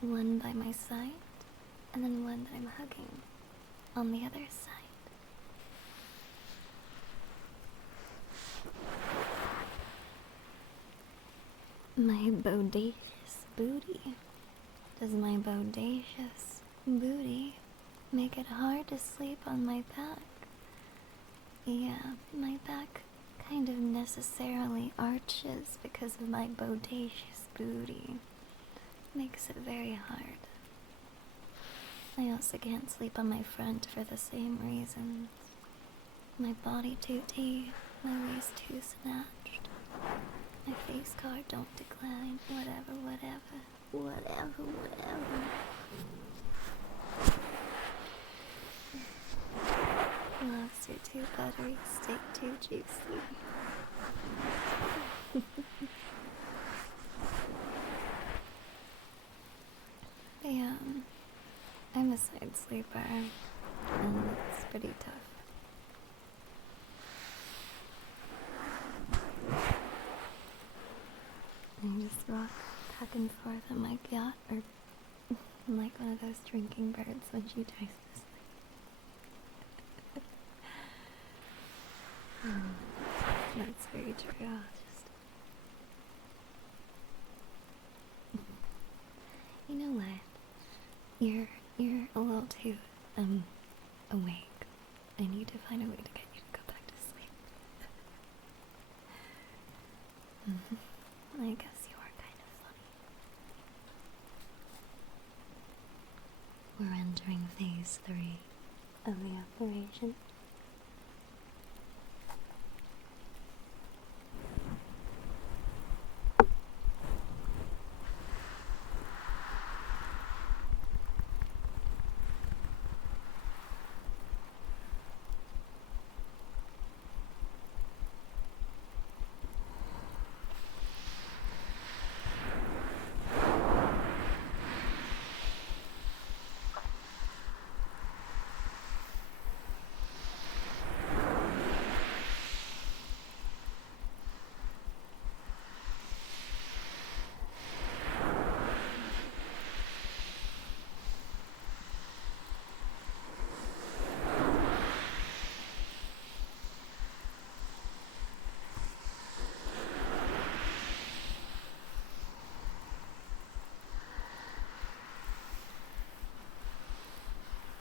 one by my side, and then one that I'm hugging on the other side. My bodacious booty. Does my bodacious booty make it hard to sleep on my back? Yeah, my back kind of necessarily arches because of my bodacious booty. Makes it very hard. I also can't sleep on my front for the same reasons. My body too deep, my waist too snatched. My face card don't decline, whatever. Lobster too buttery, steak too juicy. I'm a side sleeper, and it's pretty tough. I just rock back and forth on my yacht, or I'm like one of those drinking birds when she tries to sleep. That's very true. You know what? You're a little too awake. I need to find a way to get you to go back to sleep. I guess you are kind of funny. We're entering phase 3 of the operation.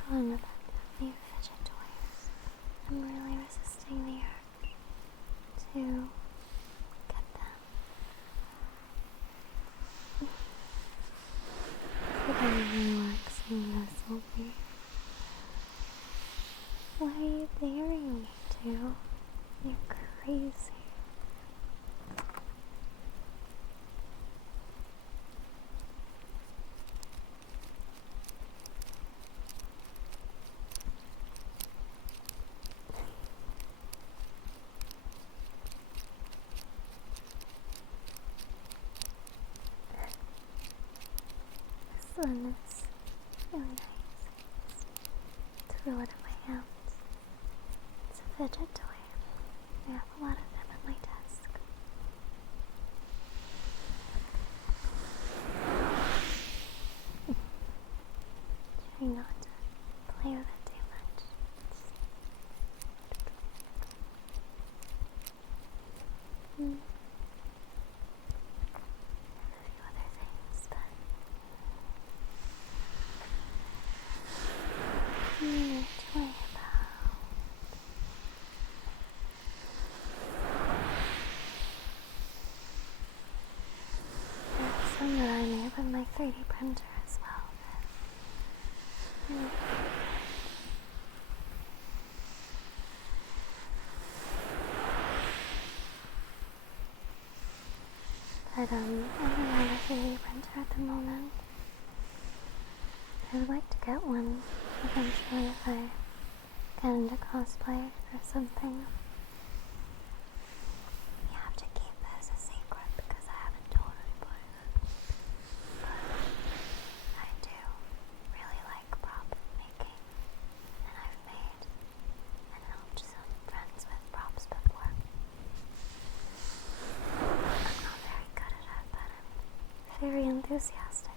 Going about new fidget toys. I'm really resisting the urge to get them. But I'm relaxing this will be. Why are you daring me to? You're crazy. This one is really nice. It's throw it in my hands. It's a fidget toy. I have a lot of them at my desk. Try not to play with it too much. A few other things, but I'm gonna toy about. but I'm not a really printer at the moment. I would like to get one eventually if I get into cosplay or something. You have to keep this a secret because I haven't told anybody yet. But I do really like prop making, and I've made and helped some friends with props before. I'm not very good at it, but I'm very enthusiastic.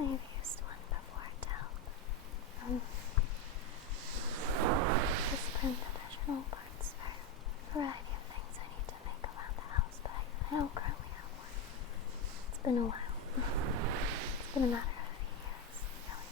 I've used one before to help just print additional parts for a variety of things I need to make around the house, but I don't currently have one. It's been a while. It's been a matter of a few years, really.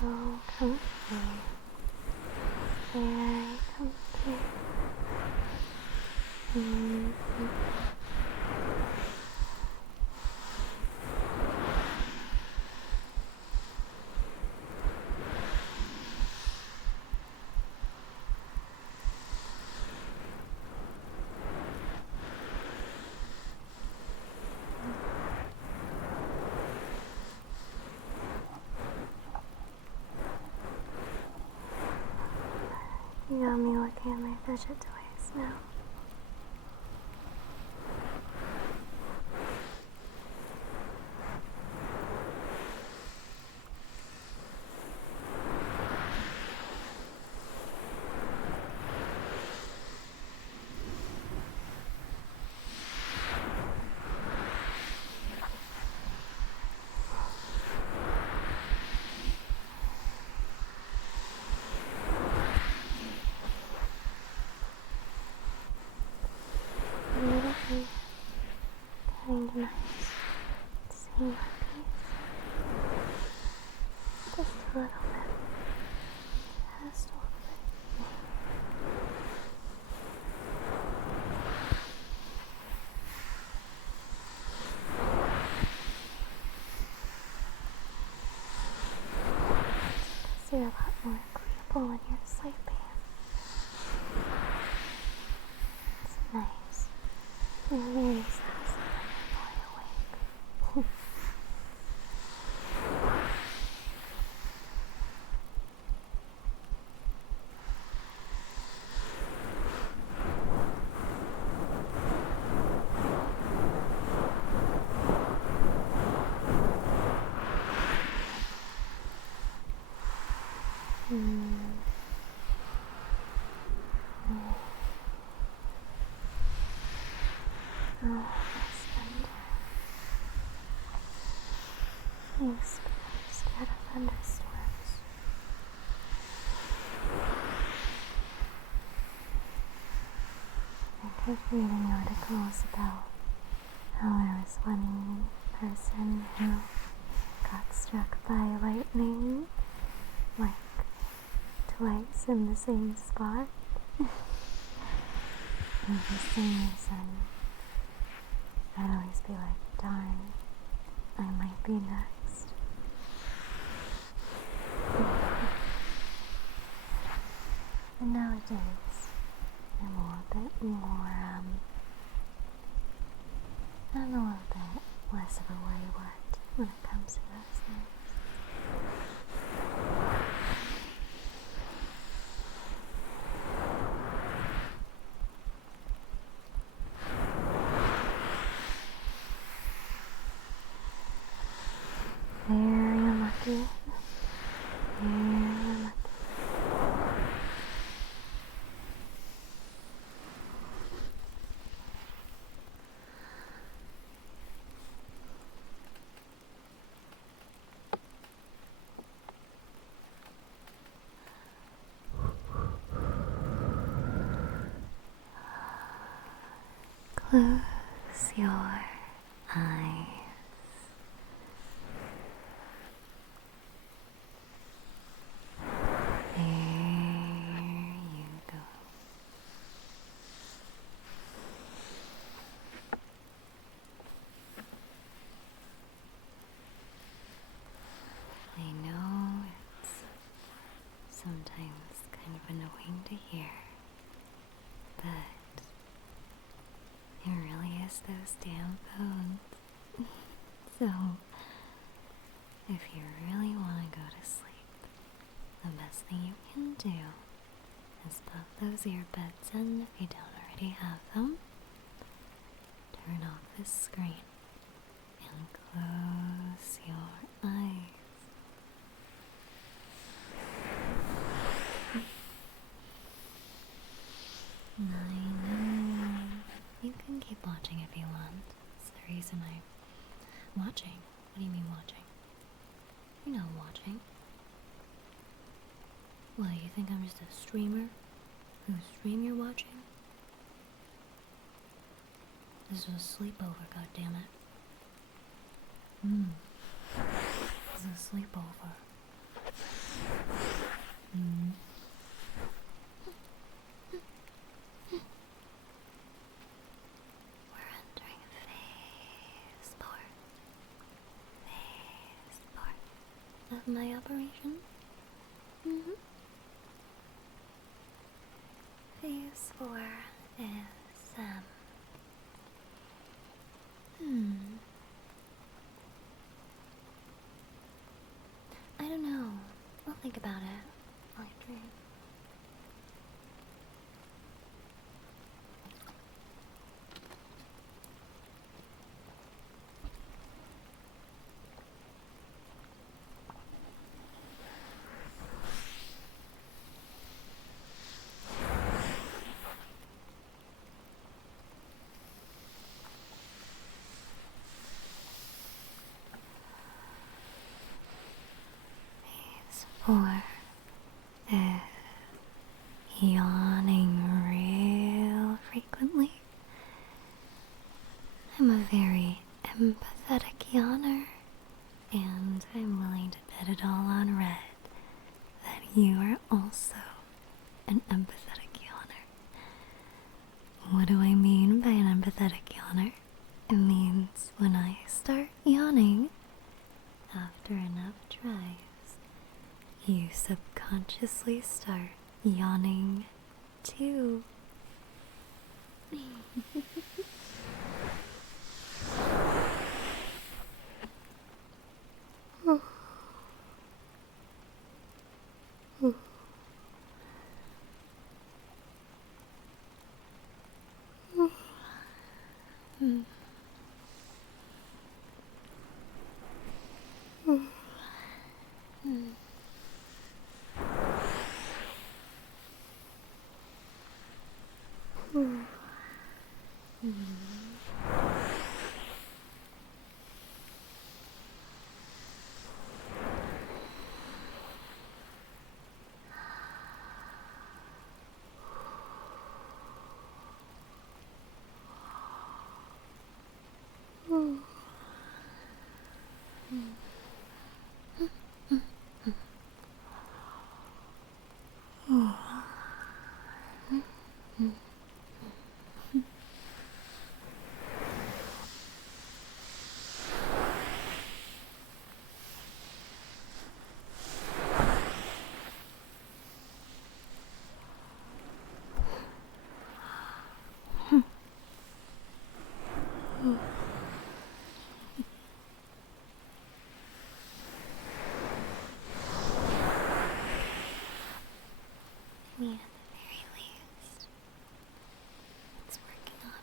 So comfy. Very comfy. You got me looking at my fidget toys now. Kind of nice to see one piece. Just a little bit. Just a little bit. Because you're a lot more agreeable when you're sleeping. It's nice. You're very sassy when you're awake. Oh, husband. You scared of thunderstorms. I kept reading articles about how there was one person who got struck by lightning, like, twice in the same spot. And for some reason, I'd always be like, darn, I might be next. And nowadays, I'm a little bit more, I'm a little bit less of a worrywart when it comes to those things. Very unlucky. Very unlucky. Close your eyes. There you go. I know it's sometimes kind of annoying to hear, but it really is those damn phones. So, if you really want to go to sleep, the best thing you can do is pop those earbuds in if you don't already have them, turn off the screen, and close your eyes. I know. You can keep watching if you want. It's the reason I'm watching. What do you mean watching? You know I'm watching. What, you think I'm just a streamer? Whose stream you're watching? This is a sleepover, goddammit. This is a sleepover. We're entering phase 4. Phase 4 of my operation. Phase 4 is, I don't know. I'll think about it while I drink. Phase 4 is yawning real frequently. I'm a very empathetic yawner, and I'm willing to bet it all on red that you are also an empathetic yawner. What do I mean by an empathetic yawner? It means when I start yawning, after enough tries, you subconsciously start yawning too. I mean, at the very least, it's working on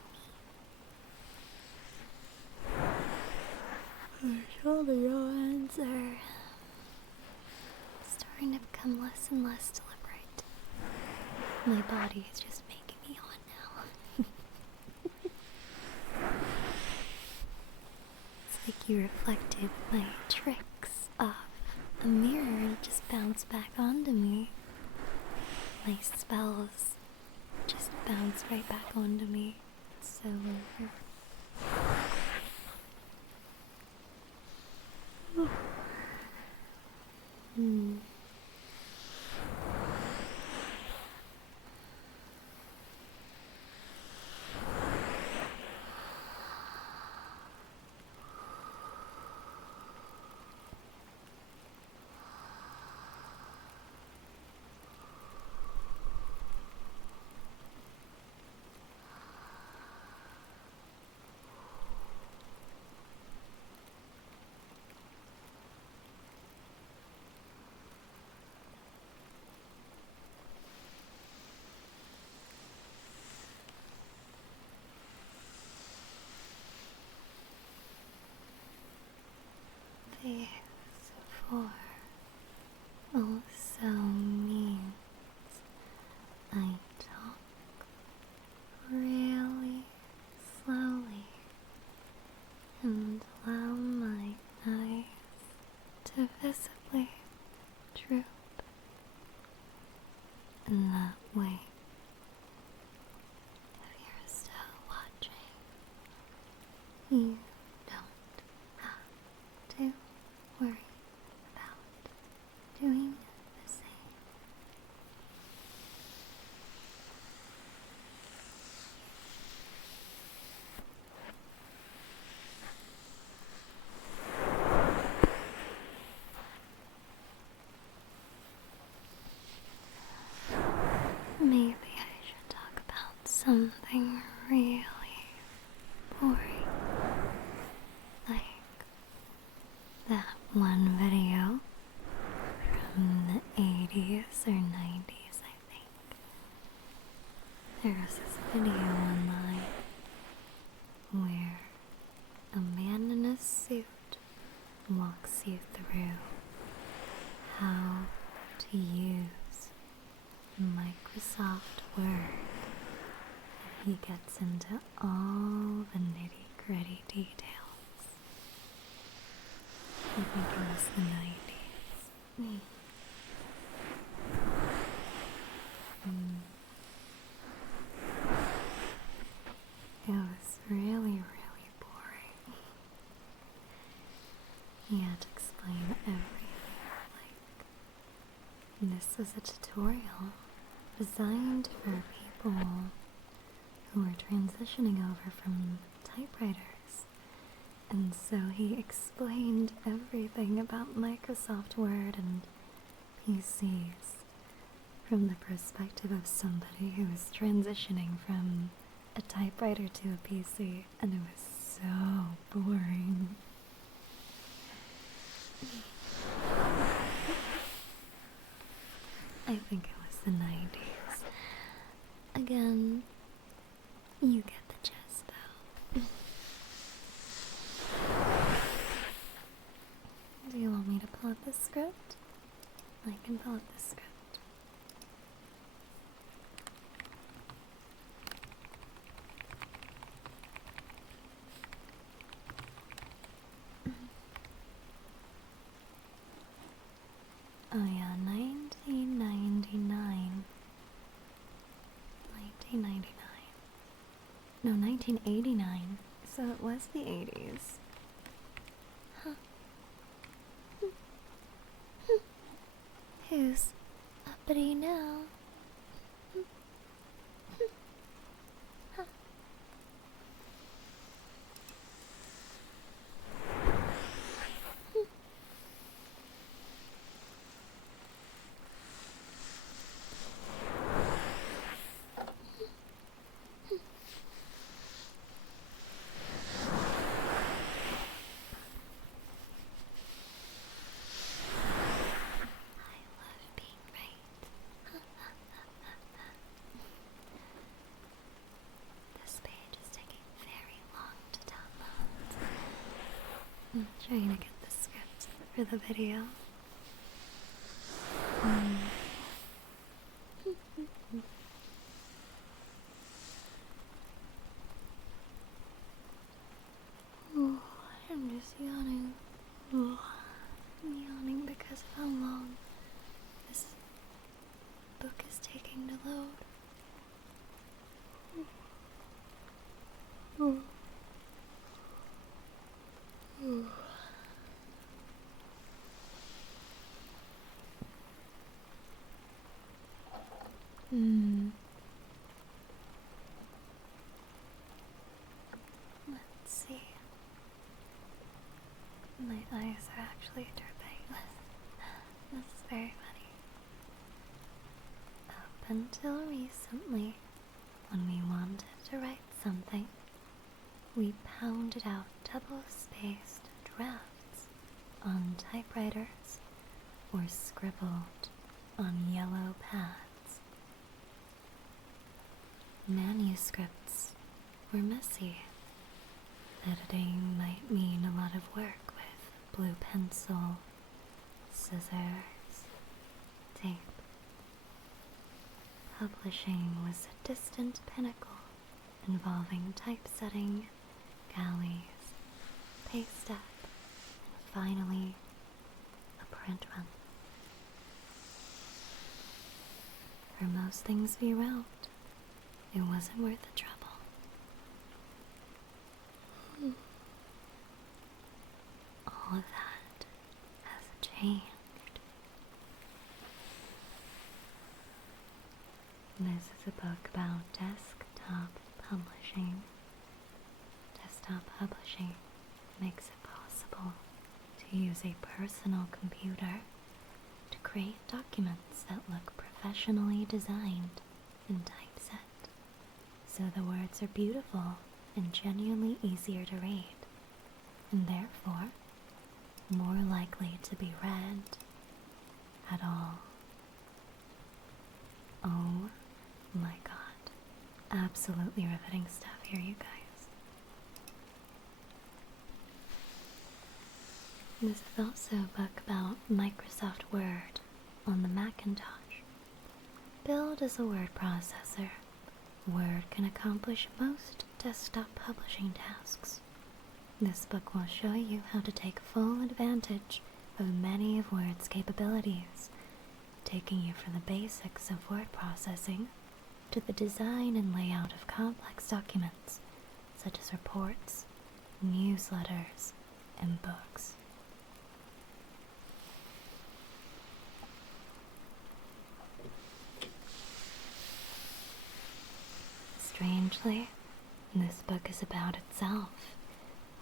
me. I saw the yawns. words are starting to become less and less deliberate. My body is just making me yawn now. It's like you reflected my tricks off a mirror and it just bounced back onto me. My spells just bounce right back onto me. It's so over. This for also means I talk really slowly and allow my eyes to visibly droop. In that way, if you're still watching, you don't have to worry about doing the same. Maybe I should talk about something really boring, like that one video from the 80s or 90s, I think. There's this video online where a man in a suit walks you through how to use Microsoft Word. He gets into all the nitty-gritty details. I think it was the 90s. It was really, really boring. He had to explain everything. Like, this was a tutorial designed for people who are transitioning over from typewriters. And so he explained everything about Microsoft Word and PCs from the perspective of somebody who was transitioning from a typewriter to a PC, and it was so boring. I think it was the 90s. Again, you get the gist though. Do you want me to pull up the script? I can pull up the script. Oh yeah, 1999. 1999. No, 1989. So it was the 80s. Huh. Who's uppity now? Huh. This page is taking very long to download. I'm trying to get the script for the video. Oh, I'm just yawning. Oh, I'm yawning because of how long this book is taking to load. Let's see. My eyes are actually dripping. This is very funny. Up until recently, when we wanted to write something, we pounded out double-spaced drafts on typewriters or scribbled on yellow pads. Manuscripts were messy. Editing might mean a lot of work with blue pencil, scissors, tape. Publishing was a distant pinnacle involving typesetting, galleys, paste up, and finally a print run. For most things we wrote, it wasn't worth the trouble. All of that has changed. This is a book about desktop publishing. Desktop publishing makes it possible to use a personal computer to create documents that look professionally designed and typeset, so the words are beautiful and genuinely easier to read, and therefore more likely to be read at all. Oh my god, absolutely riveting stuff here, you guys. This is also a book about Microsoft Word on the Macintosh. Billed as a word processor, Word can accomplish most desktop publishing tasks. This book will show you how to take full advantage of many of Word's capabilities, taking you from the basics of word processing to the design and layout of complex documents such as reports, newsletters, and books. Strangely, this book is about itself.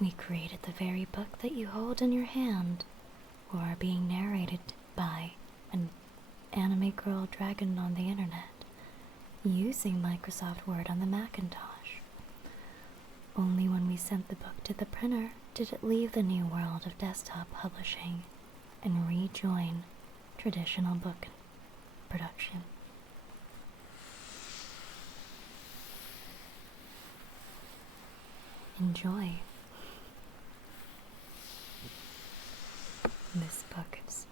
We created the very book that you hold in your hand, or are being narrated by an anime girl dragon on the internet, using Microsoft Word on the Macintosh. Only when we sent the book to the printer did it leave the new world of desktop publishing and rejoin traditional book production. Enjoy. This book is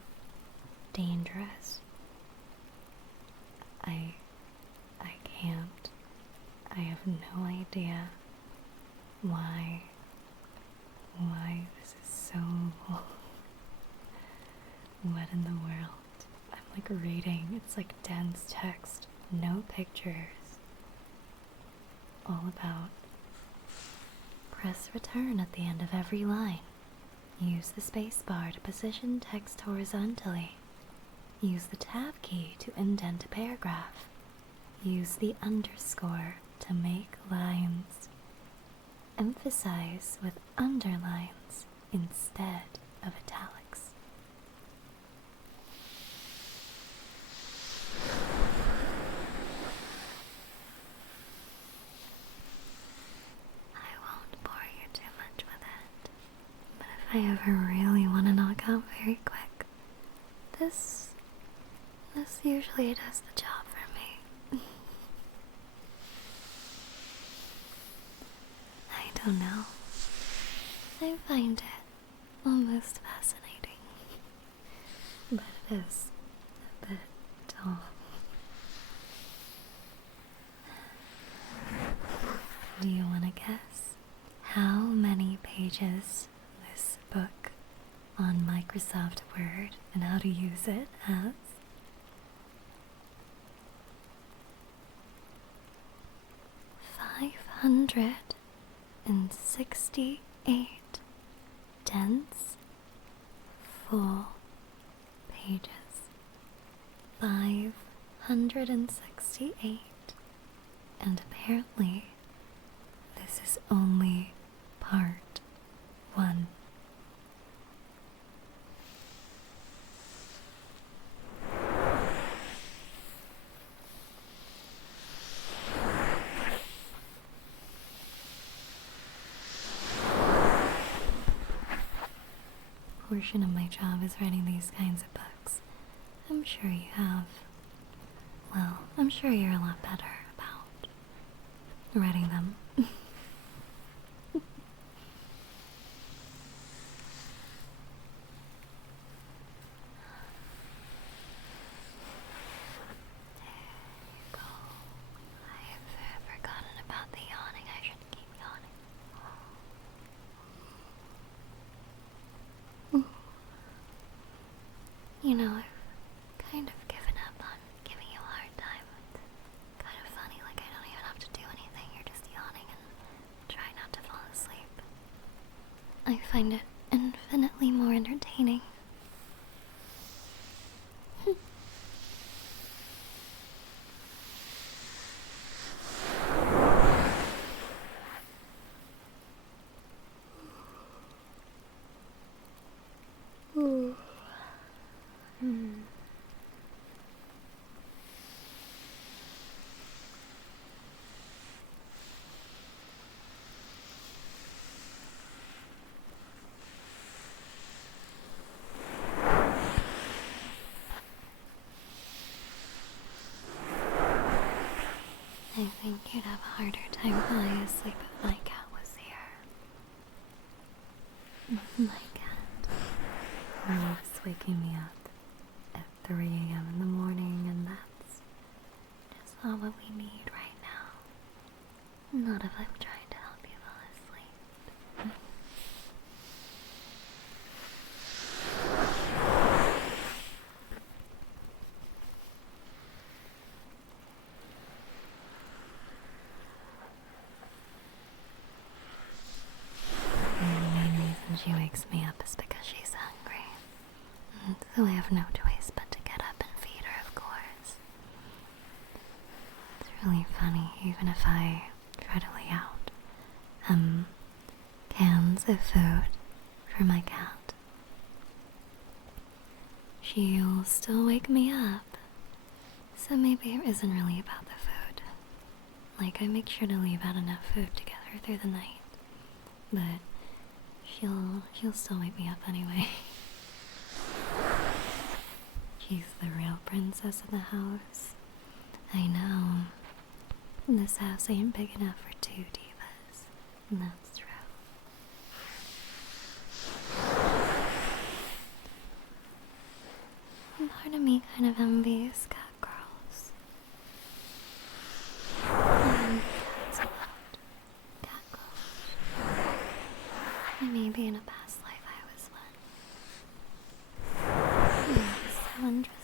dangerous. I can't. I have no idea why this is so what in the world? I'm like reading, it's like dense text, no pictures. All about press return at the end of every line. Use the space bar to position text horizontally. Use the tab key to indent a paragraph. Use the underscore to make lines. Emphasize with underlines instead of italics. I won't bore you too much with it, but if I ever really want to knock out very quick, this usually does the job for me. I don't know. I find it almost fascinating. this a bit tall. Do you want to guess how many pages this book on Microsoft Word and how to use it has? 568 dense, full pages. 568. And apparently, this is only part 1. Portion of my job is writing these kinds of books. I'm sure you have. Well, I'm sure you're a lot better about writing them. I've forgotten about the yawning. I shouldn't keep yawning. You know, I've kind of given up on giving you a hard time. It's kind of funny, like I don't even have to do anything. You're just yawning and try not to fall asleep. I find it infinitely more entertaining. I think you'd have a harder time falling asleep if my cat was here. My cat loves waking me up at 3 a.m. in the morning, and that's just not what we need right now. Not if I'm trying to help you fall asleep. She wakes me up is because she's hungry. So I have no choice but to get up and feed her, of course. It's really funny, even if I try to lay out cans of food for my cat, she'll still wake me up. So maybe it isn't really about the food. Like, I make sure to leave out enough food to get her through the night. But she'll still wake me up anyway. She's the real princess of the house. I know. This house ain't big enough for 2 divas. That's true. And part of me kind of envies cat girls. Cats allowed. Cat girls. Maybe in a past life I was one. So interesting.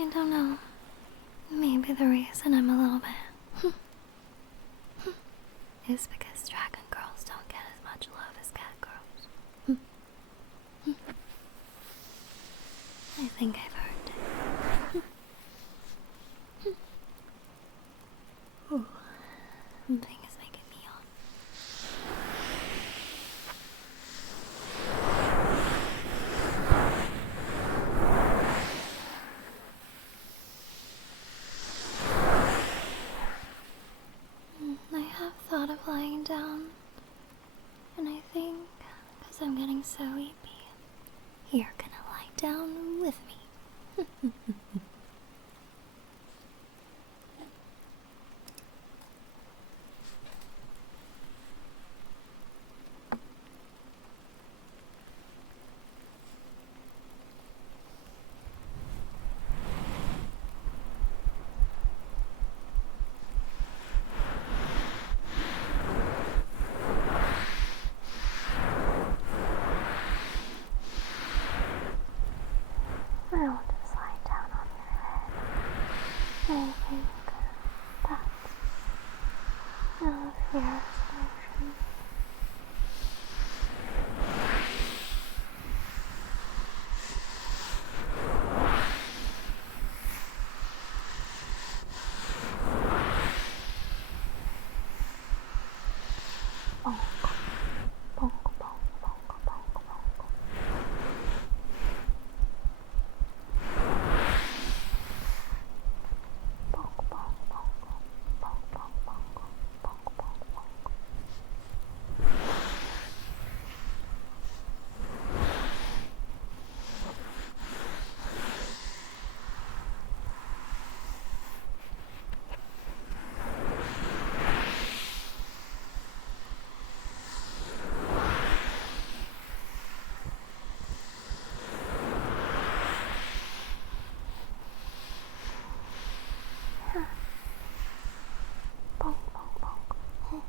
I don't know. Maybe the reason I'm a little bit is because dragon girls don't get as much love as cat girls. I think I've heard it. Something is making me yawn. I have thought of lying down, and I think because I'm getting so weepy, you're gonna lie down with me. your respiration. Bonk, bonk, bonk, bonk, bonk, bonk. Bonk, bonk, bonk, bonk, bonk, bonk, bonk, bonk, bonk. Bonk, bonk, bonk.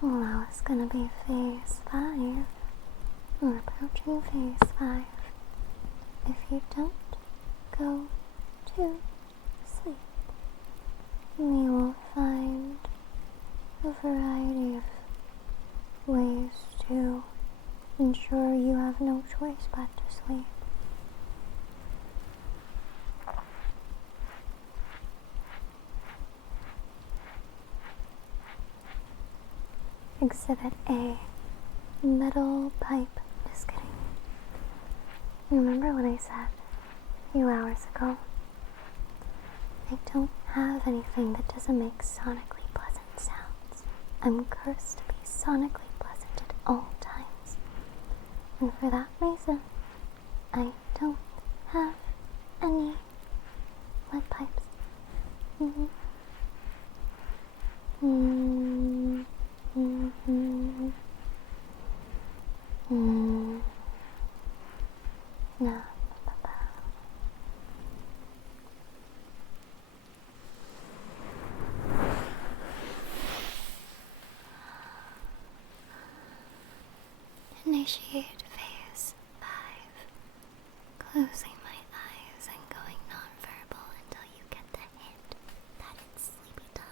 Well, now it's gonna be phase 5. We're approaching phase 5. If you don't go to sleep, we will find a variety of ways to ensure you have no choice but to sleep. Exhibit A. Metal pipe. Just kidding. Remember what I said a few hours ago? I don't have anything that doesn't make sonically pleasant sounds. I'm cursed to be sonically pleasant at all times. And for that reason, I don't have any lead pipes. Mm-hmm. Mm-hmm. Mm-hmm. Mm-hmm. No. Initiate phase 5. Closing my eyes and going nonverbal until you get the hint that it's sleepy time.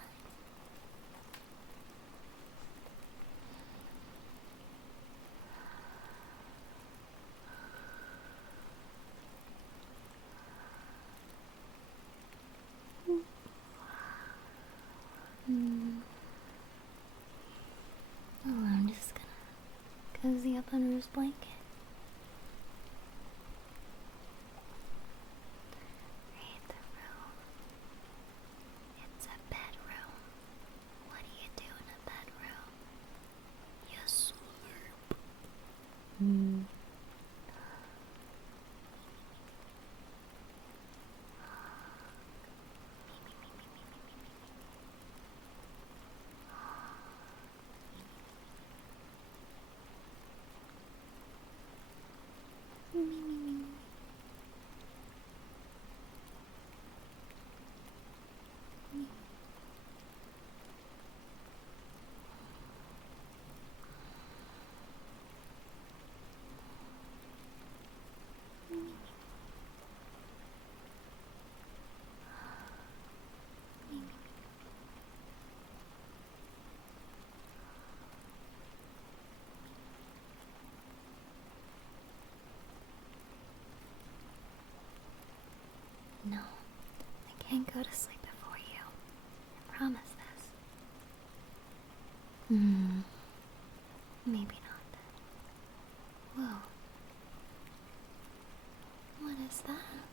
Oh, I'm just gonna cozy up under his blanket. Read the room. It's a bedroom. What do you do in a bedroom? You sleep. No, I can't go to sleep before you. I promise this. Maybe not. Whoa. What is that?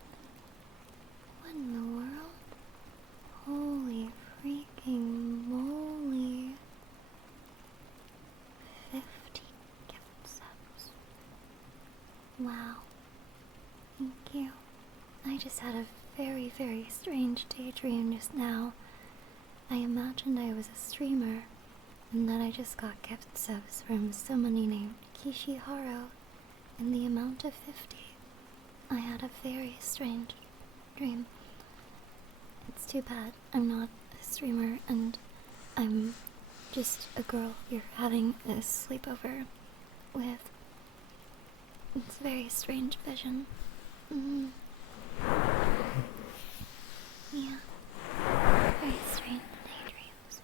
What in the world? Holy freaking moly. 50 gift subs. Wow. Thank you. I just had a very, very strange daydream just now. I imagined I was a streamer, and that I just got gift subs from somebody named Kishiharu in the amount of 50. I had a very strange dream. It's too bad I'm not a streamer, and I'm just a girl you're having a sleepover with. It's a very strange vision. Yeah. Very strange daydreams.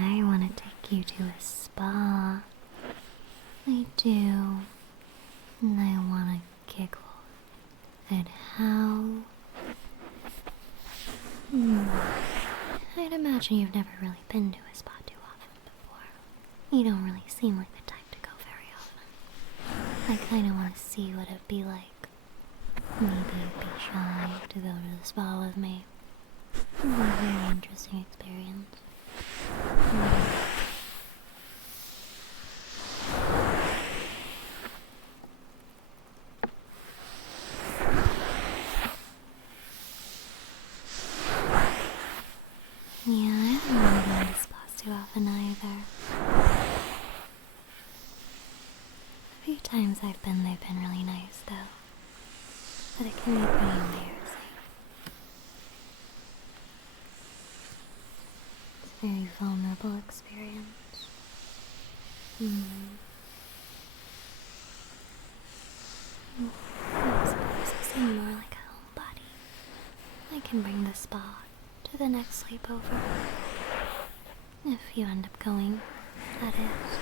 I want to take you to a spa. I do. And I want to giggle at how... I'd imagine you've never really been to a spa too often before. You don't really seem like the type to go very often. I kind of want to see what it'd be like. Maybe you'd be shy to go to the spa with me. It would be a very interesting experience. Yeah, I haven't really gone to spas too often either. A few times I've been, they've been really nice though. But it can be pretty embarrassing. It's a very vulnerable experience. I suppose I seem more like a homebody. I can bring the spa to the next sleepover. If you end up going, that is.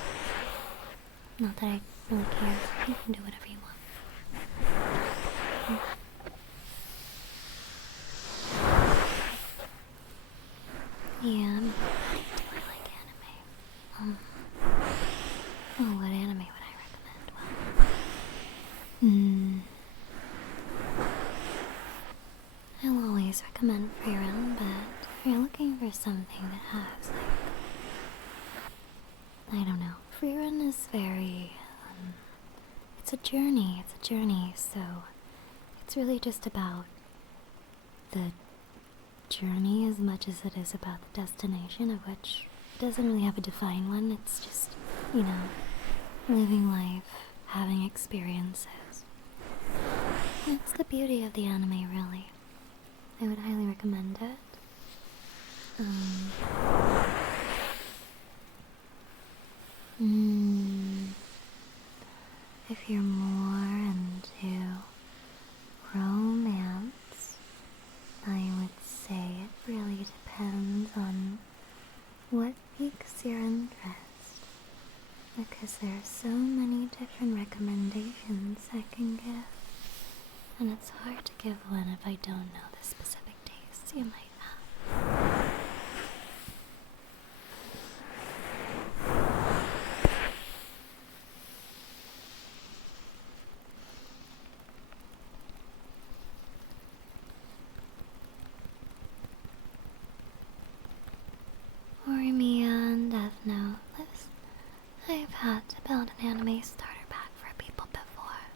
Not that I really care. You can do whatever you want. Yeah, do I like anime? Oh, what anime would I recommend? Well, I'll always recommend Frieren, but if you're looking for something that has, I don't know. Frieren is very, it's a journey, so it's really just about the journey as much as it is about the destination, of which it doesn't really have a defined one. It's just, living life, having experiences. That's the beauty of the anime, really. I would highly recommend it. If you're more into romance, I would say it really depends on what piques your interest, because there are so many different recommendations I can give, and it's hard to give one if I don't know the specific tastes you might have. Horimiya and Death Note list. I've had to build an anime starter pack for people before.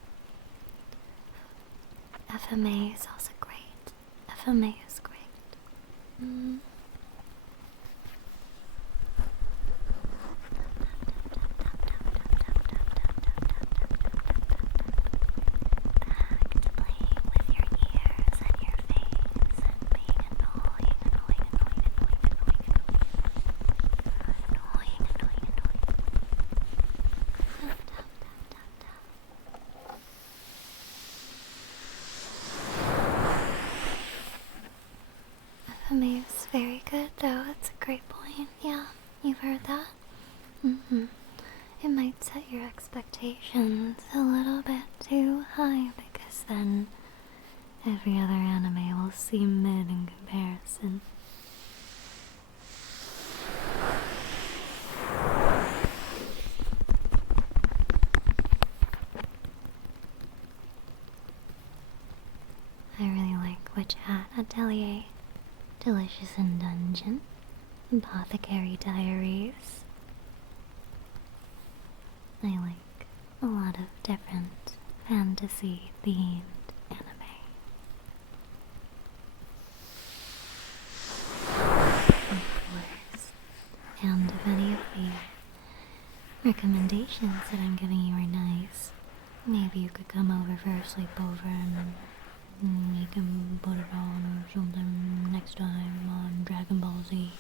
FMA is also great. FMA is great. Back to playing with your ears and your face and being annoying. FMA is very good though, that's a great point. Yeah, you've heard that? It might set your expectations a little bit too high, because then every other anime will seem mid in comparison. I really like Witch Hat Atelier, Delicious in Dungeon, Apothecary Diaries. I like a lot of different fantasy-themed anime. recommendations that I'm giving you are nice. Maybe you could come over for a sleepover and we can put it on or something next time on Dragon Ball Z.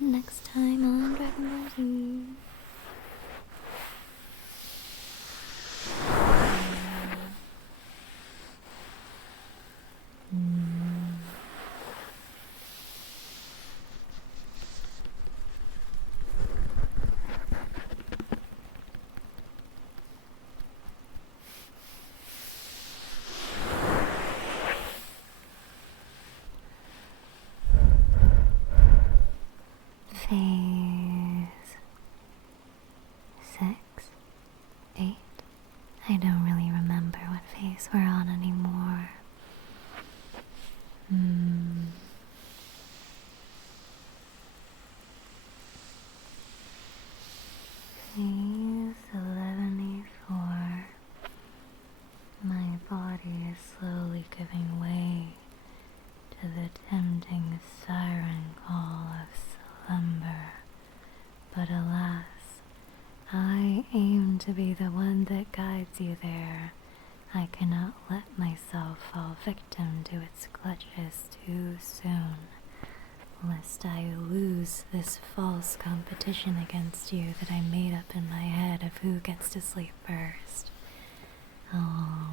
Next time on Dragon Ball Z. Phase 6, 8. I don't really remember what phase we're on anymore. Phase 11-4. My body is slowly giving way to the tempting siren call of slumber. But alas, I aim to be the one that guides you there. I cannot let myself fall victim to its clutches too soon, lest I lose this false competition against you that I made up in my head of who gets to sleep first. Oh.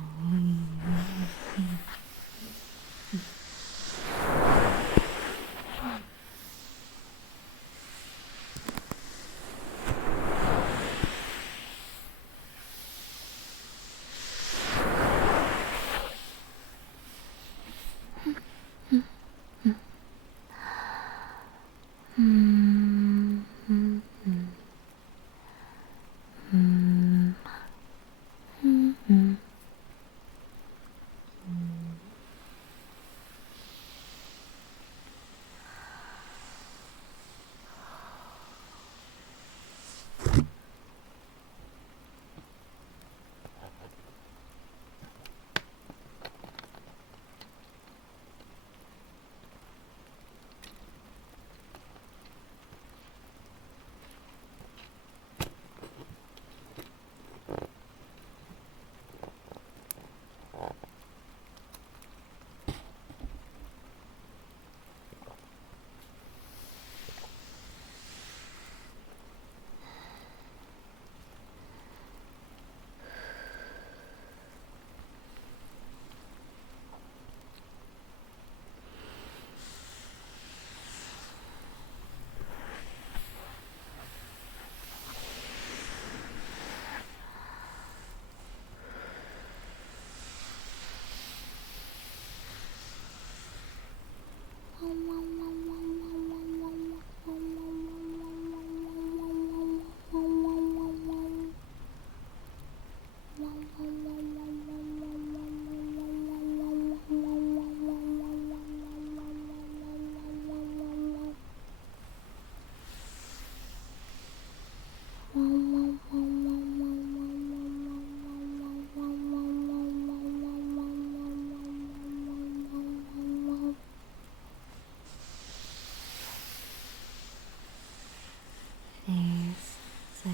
Phase 6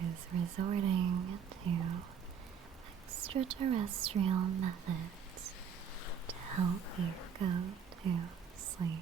is resorting to extraterrestrial methods to help you go to sleep.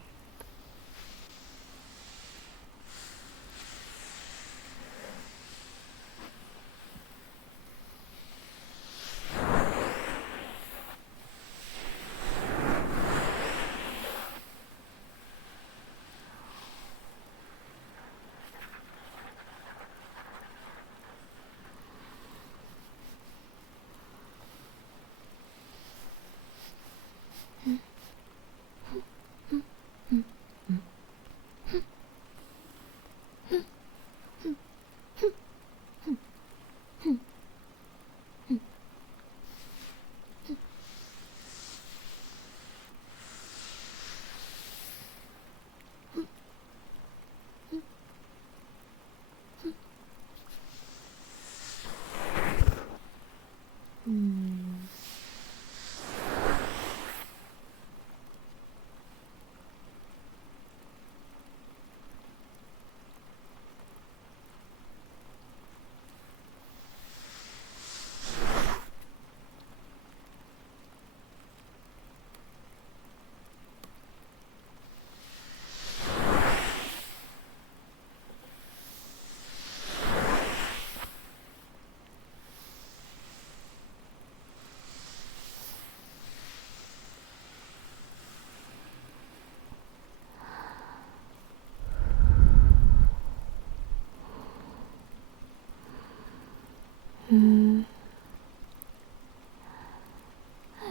Hmm.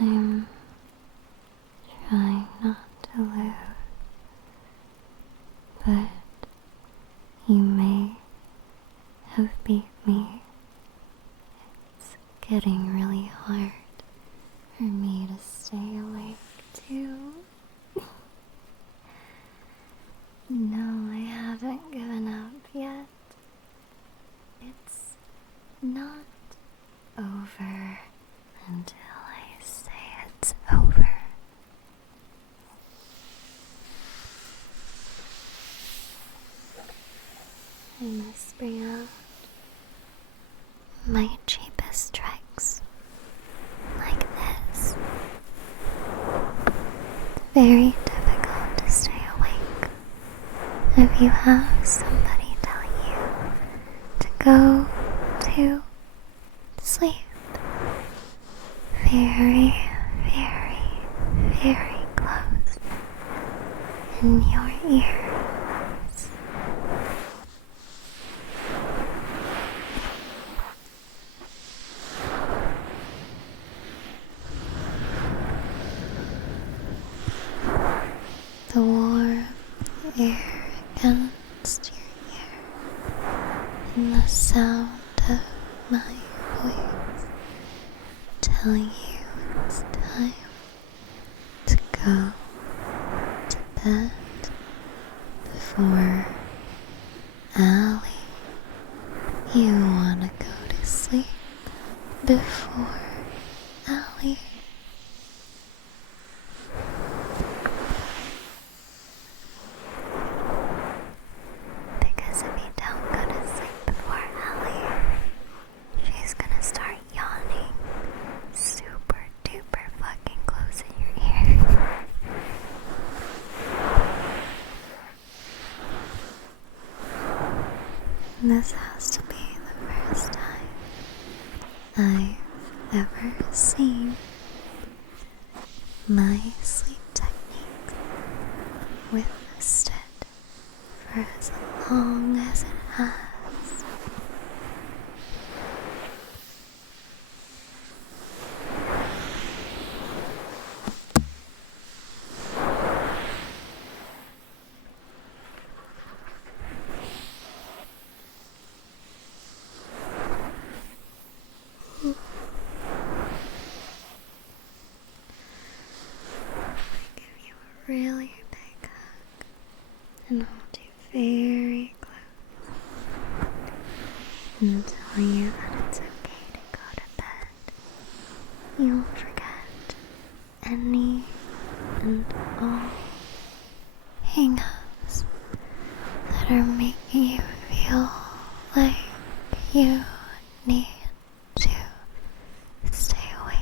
I'm trying not to lose, but you may have beat me. It's getting really hard for me to stay awake too. No, I haven't given up yet. It's not over until I say it's over. I must bring out my cheapest tricks, like this. It's very difficult to stay awake if you have somebody tell you to go to sleep. Very, very, very close in your ears. The warm air against your ear and the sound of my voice tell you it's time to go to bed before Allie. You wanna go to sleep before Allie. Because if you don't go to sleep before Allie, she's gonna start yawning super duper fucking close in your ear. This has to be the first time I've ever seen my sleep technique withstood for as long as it has. Give you a really big hug and hold you very close and tell you that it's okay to go to bed. You'll forget any and all hang-ups that are making you feel like you need to stay awake.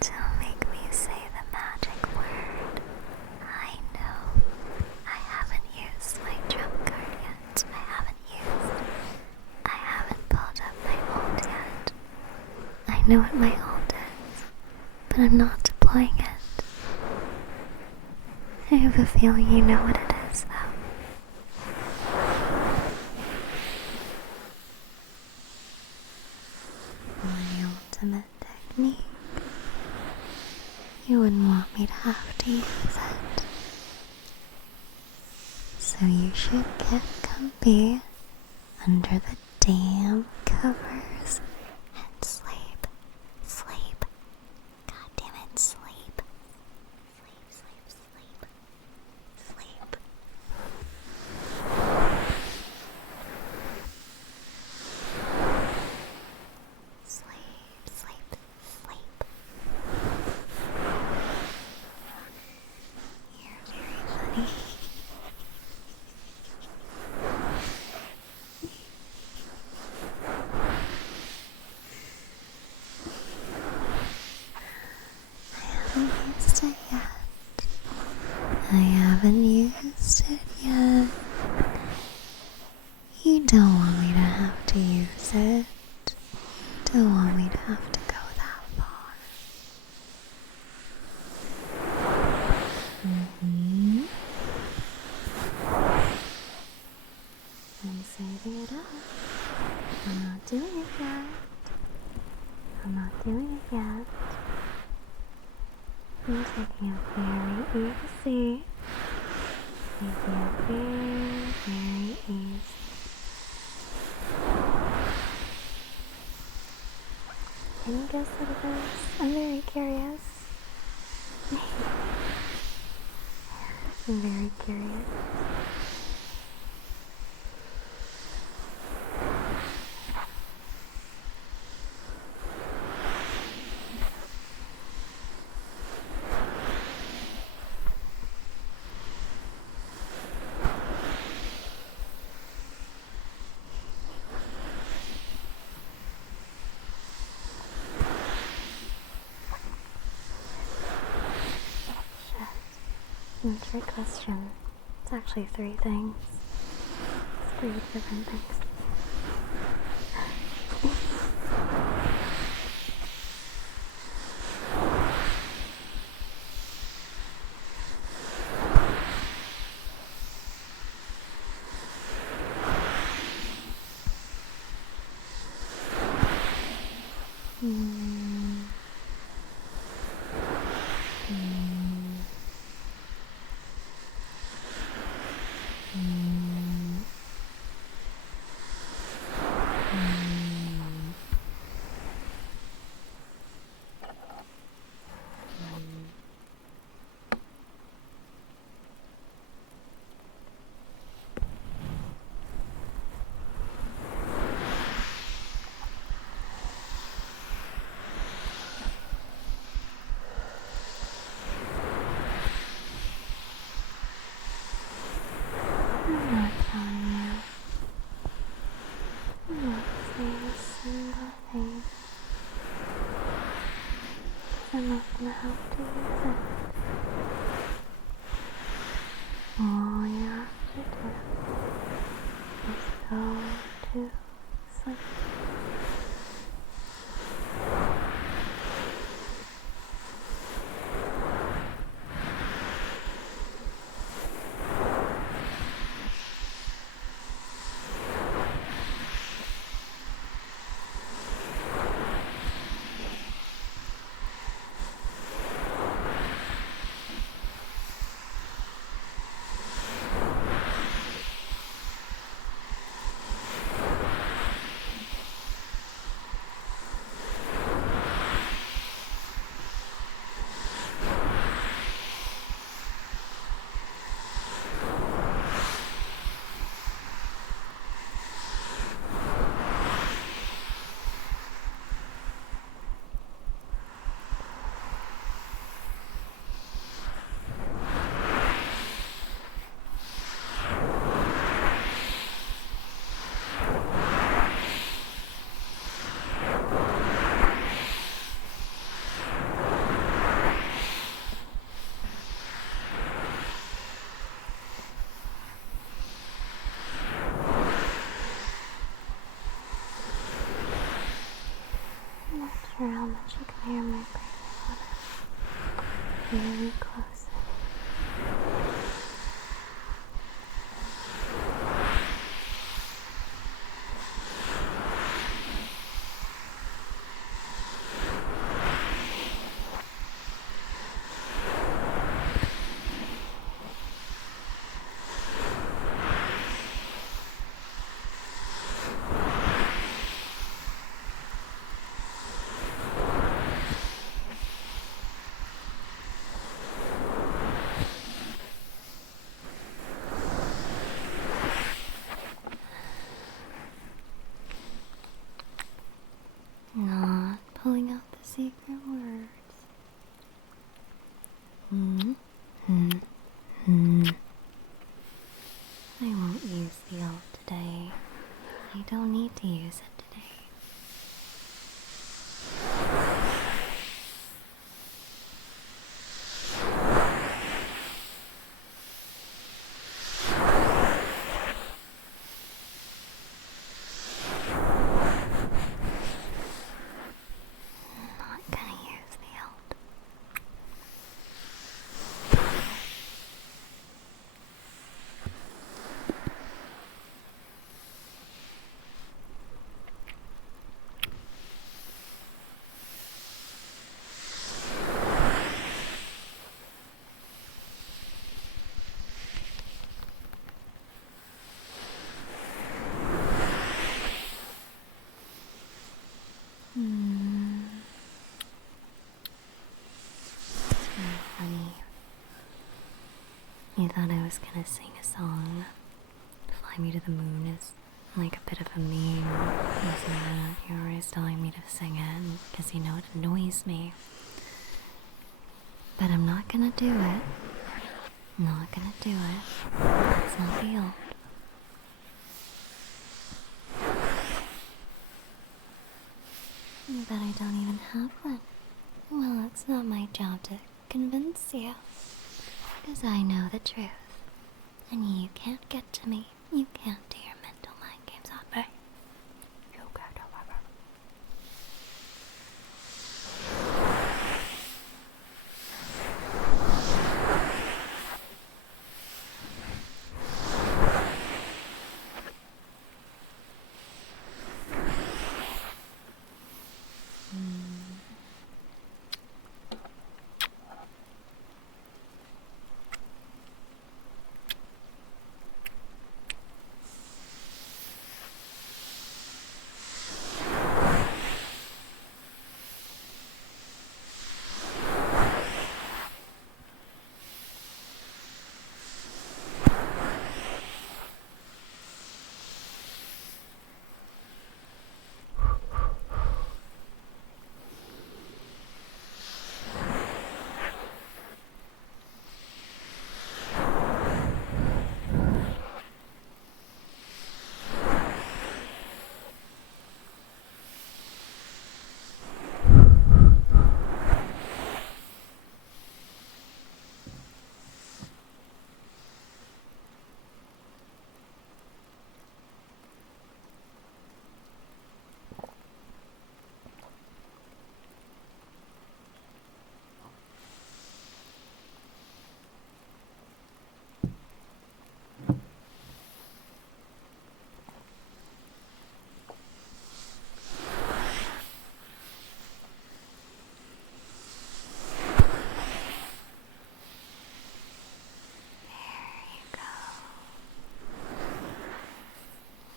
Don't make me say the magic word. I know I haven't used my trump card yet. I haven't pulled up my ult yet. I know what my ult is, but I'm not deploying it. I have a feeling you know what it is, though. My ultimate technique. You wouldn't want me to have to use it. So you should get comfy under the damn covers and sleep. Sleep. God damn it, sleep. Sleep, sleep, sleep. Sleep. Sleep, sleep, sleep. You're very funny. I haven't used it yet. You don't want me to have to use it. don't want me to have to go that far. I'm saving it up. I'm not doing it yet. I'm not doing it yet. I'm taking it very easy. Taking it very, very easy. Can you guess what it is? I'm very curious. I'm very curious. Trick question. It's actually 3 things. It's 3 different things. I'm not telling you. I'm not saying a single thing. I'm not gonna have to use it. All you have to do is go to sleep. Sure how much you can hear my breathing when I'm really close. Not pulling out the secret words. I won't use the oath today. I don't need to use it today. was gonna sing a song. Fly Me to the Moon is like a bit of a meme, isn't it? You're always telling me to sing it because you know it annoys me. But I'm not gonna do it. Not gonna do it. It's not real. But I don't even have one. Well, it's not my job to convince you. Because I know the truth. And you can't get to me. You can't do your mental mind games on me. You can't.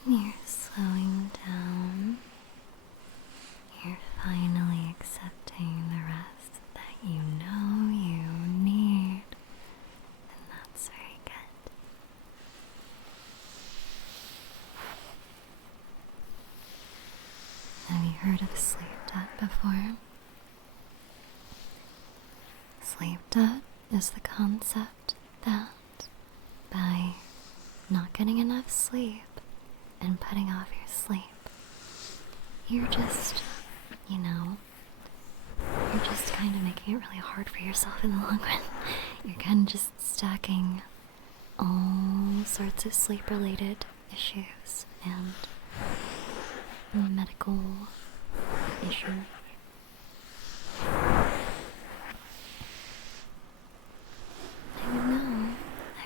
You're slowing down. You're finally accepting the rest that you know you need. And that's very good. Have you heard of sleep debt before? Sleep debt is the concept that by not getting enough sleep and putting off your sleep, you're just, you're just kind of making it really hard for yourself in the long run. You're kind of just stacking all sorts of sleep-related issues and medical issues. I know.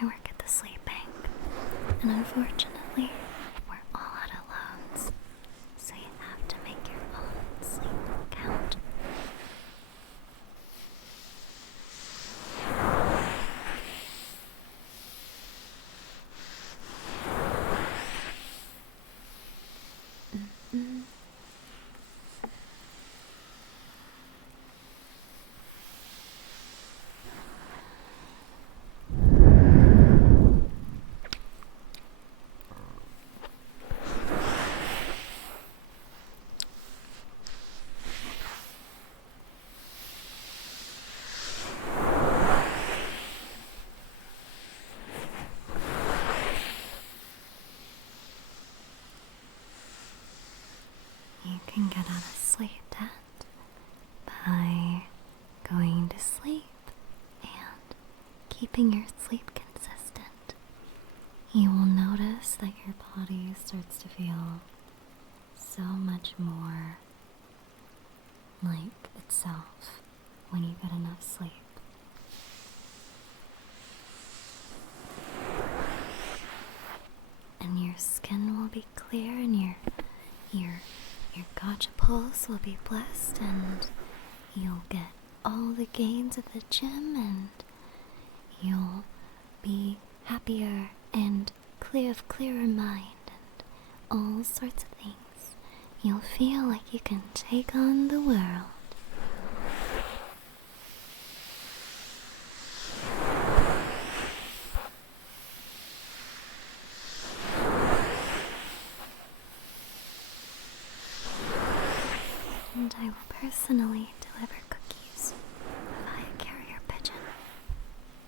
I work at the sleep bank, and unfortunately, we're all out of loans, so you have to make your own sleep count. You can get out of sleep debt by going to sleep and keeping your sleep consistent. You will notice that your body starts to feel so much more like itself when you get enough sleep. And your skin will be clear and your gotcha pulse will be blessed, and you'll get all the gains of the gym, and you'll be happier and clearer mind and all sorts of things. You'll feel like you can take on the world. And I will personally deliver cookies via carrier pigeon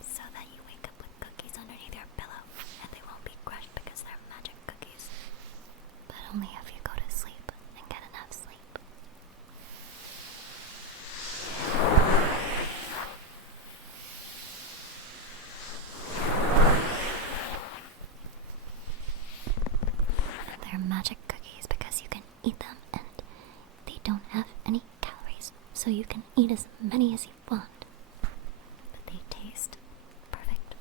so that you wake up with cookies underneath your pillow and they won't be crushed because they're magic cookies. But only if you go to sleep and get enough sleep. And they're magic cookies because you can eat them and they don't have any calories, so you can eat as many as you want. But they taste perfect.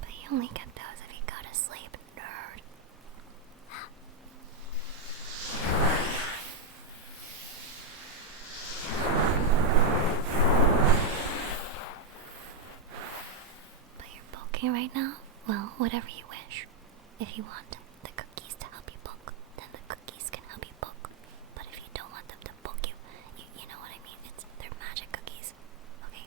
But you only get those if you go to sleep, nerd. But you're bulking right now? Well, whatever you wish. If you want the cookies to help you bulk, then the cookies can help you bulk. But if you don't want them to bulk you, you know what I mean? They're magic cookies. Okay?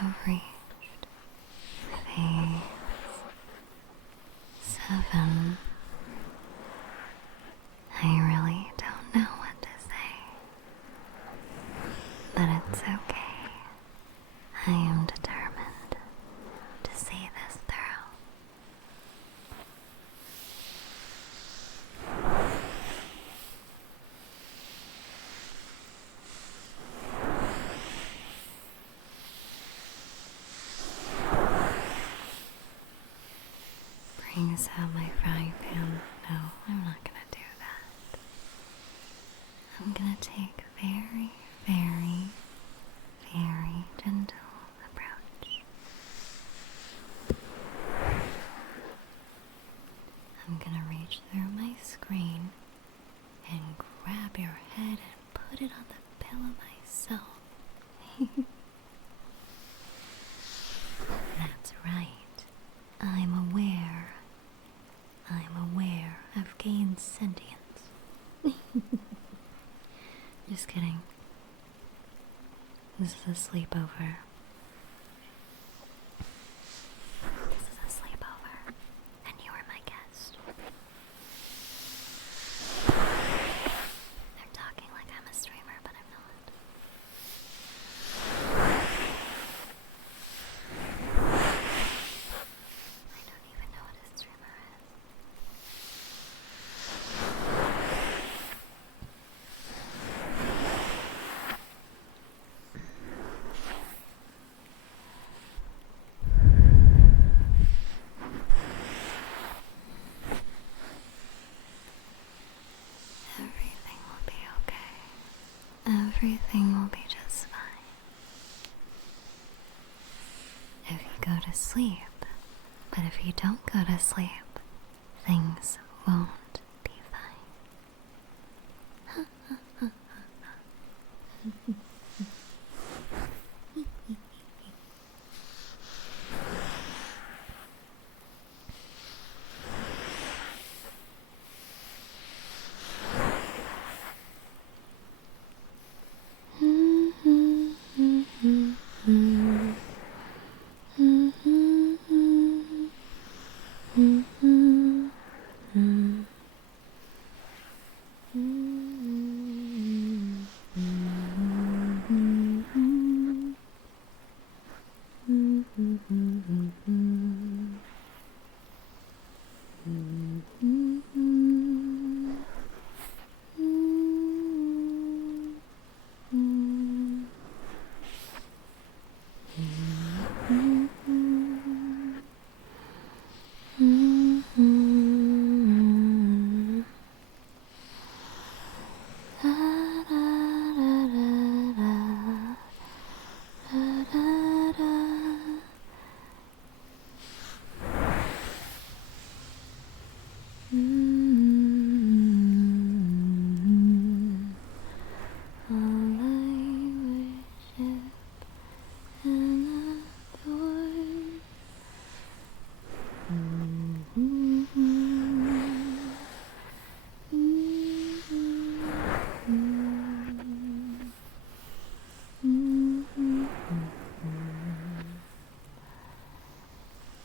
Have reached phase 7. I really don't know what to say, but it's okay. I am determined to see this through. Brings out my frying pan. No, I'm not gonna do that. I'm gonna take a very, very, very gentle approach. I'm gonna reach through my screen and grab your head and put it on the pillow myself. That's right. I'm aware I've gained sentience. Just kidding. This is a sleepover. This is a sleepover, and you are my guest. They're talking like I'm a streamer, but I'm not. I don't even know what a streamer is. if you go to sleep. But if you don't go to sleep, things won't be fine.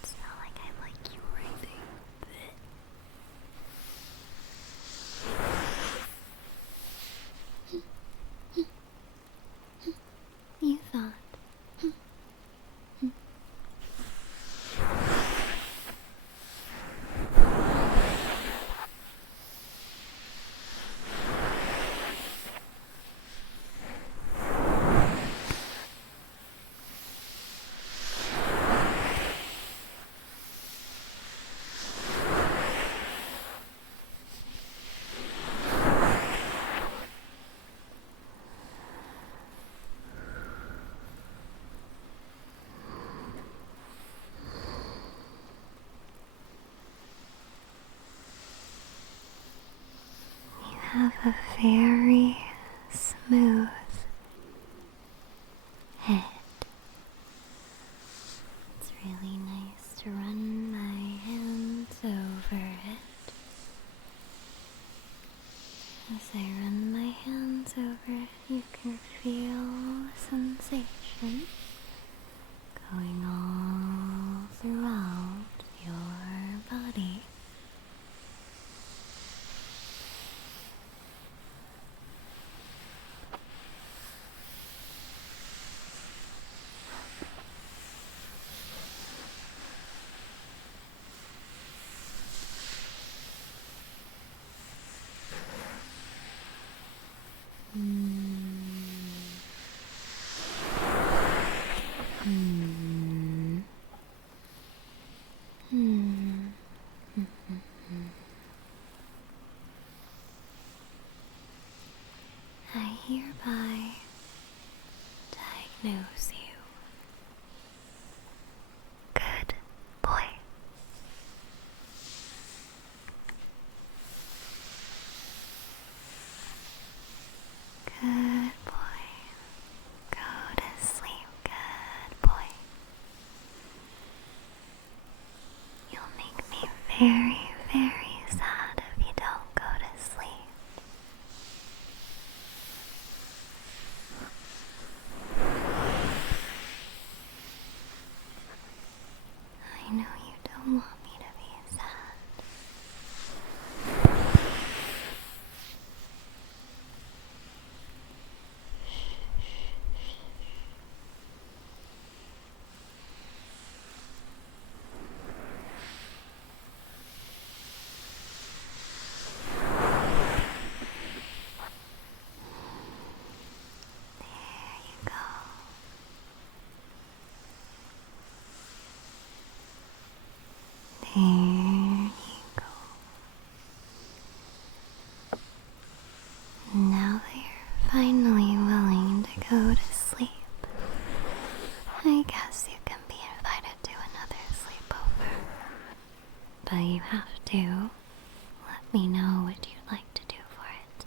It's not like I like you or anything. You thought. Have a very smooth head. It's really nice to run my hands over it. As I run my hands over it, you can feel a sensation going all throughout your body. I hereby diagnose you. Good boy. Good boy. Go to sleep. Good boy. You'll make me very, very sad if you don't go to sleep. I know you don't want me to be sad. There you go. but you have to let me know what you'd like to do for it.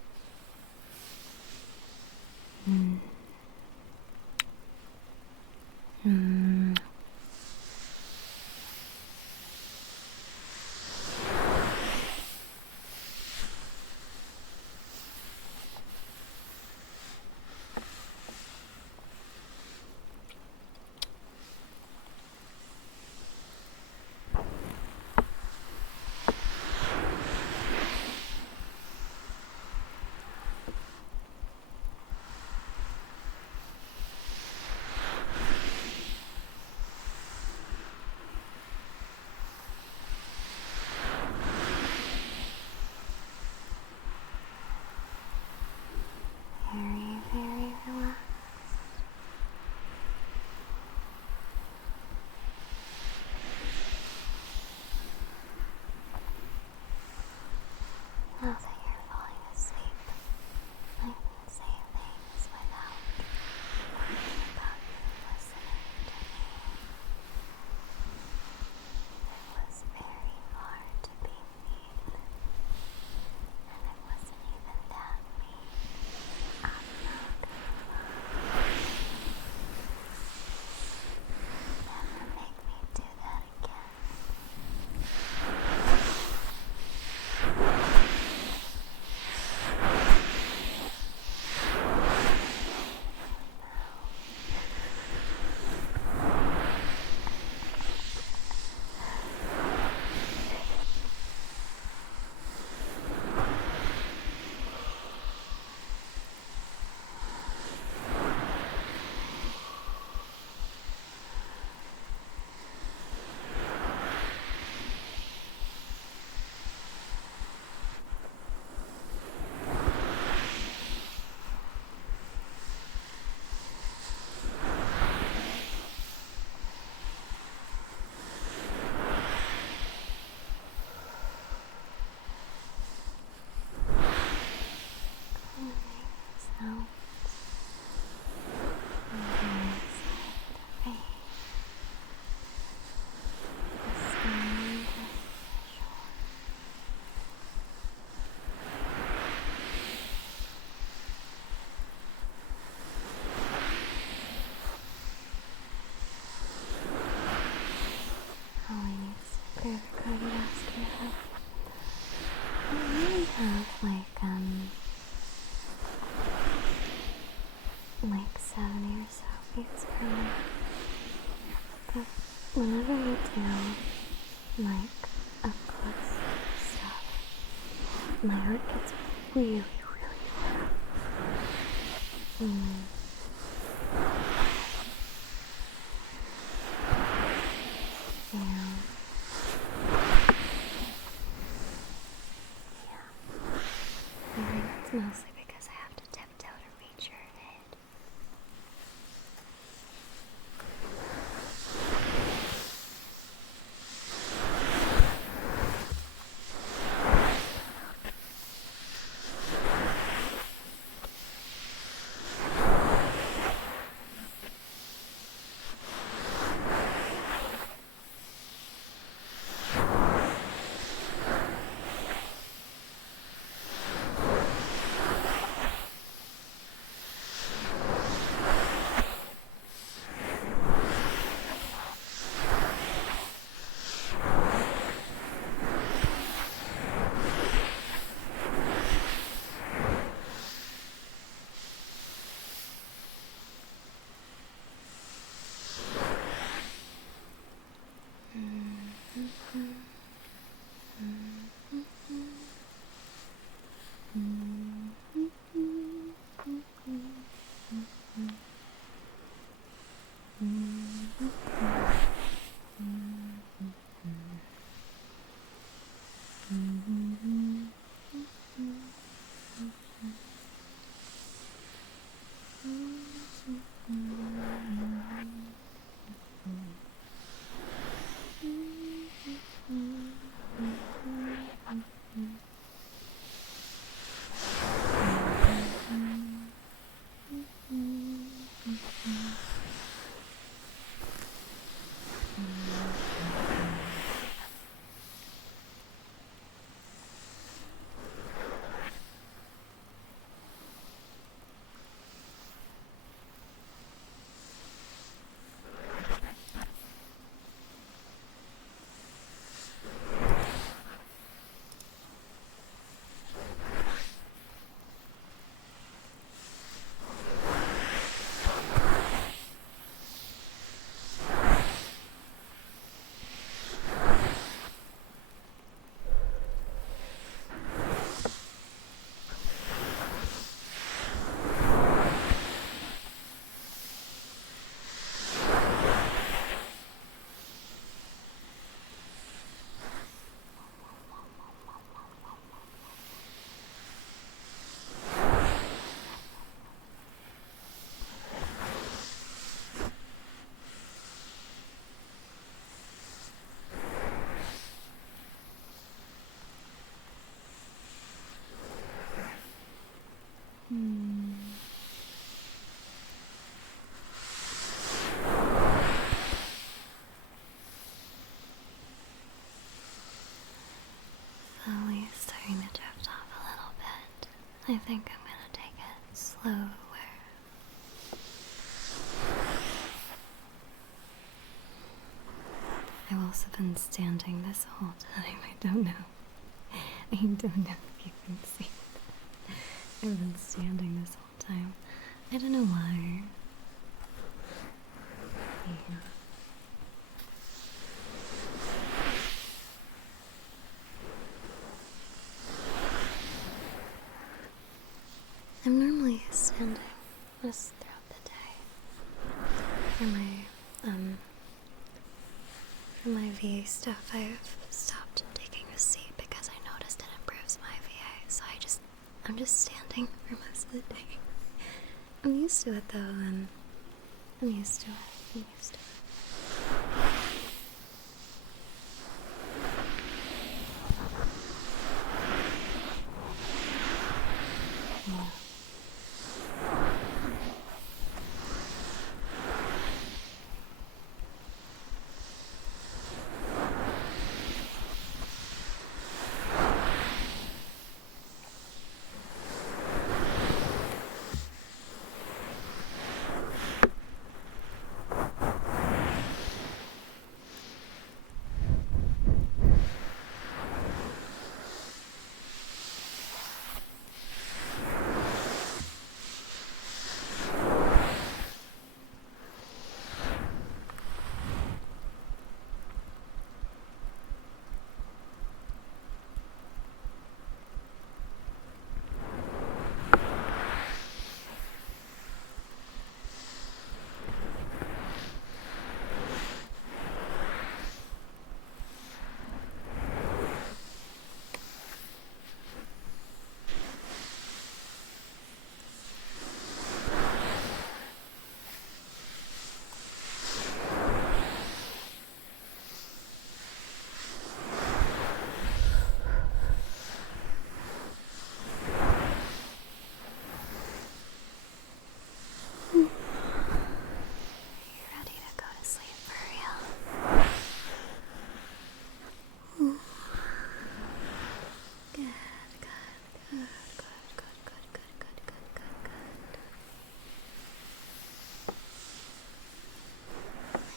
Very, very relaxed. Now that you're falling asleep, I can say things without worrying about you listening to me. It was very hard to be mean, and it wasn't even that mean. I'm not gonna lie. Never make me do that again. Cardiovascular health. I really have like 70 or so beats per minute. But whenever you do up close stuff, my heart gets really, really loud. I think it's mostly because I have to tiptoe to reach your head. I think I'm gonna take it slower. I've also been standing this whole time. I don't know if you can see it. I've been standing this whole time. I don't know why. Yeah. I'm normally standing this throughout the day. For my VA stuff, I've stopped taking a seat because I noticed it improves my VA, so I'm just standing for most of the day. I'm used to it though, I'm used to it. Yeah.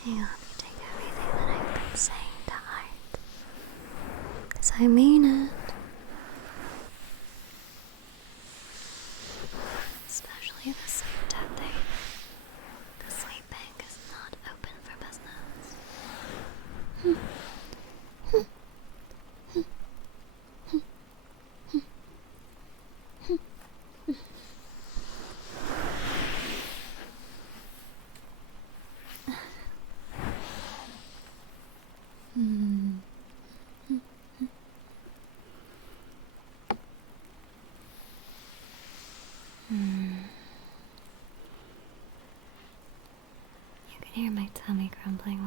I hope you take everything that I've been saying to heart, 'cause I mean it. Especially the sleep debt thing. The sleep bank is not open for business. You can hear my tummy grumbling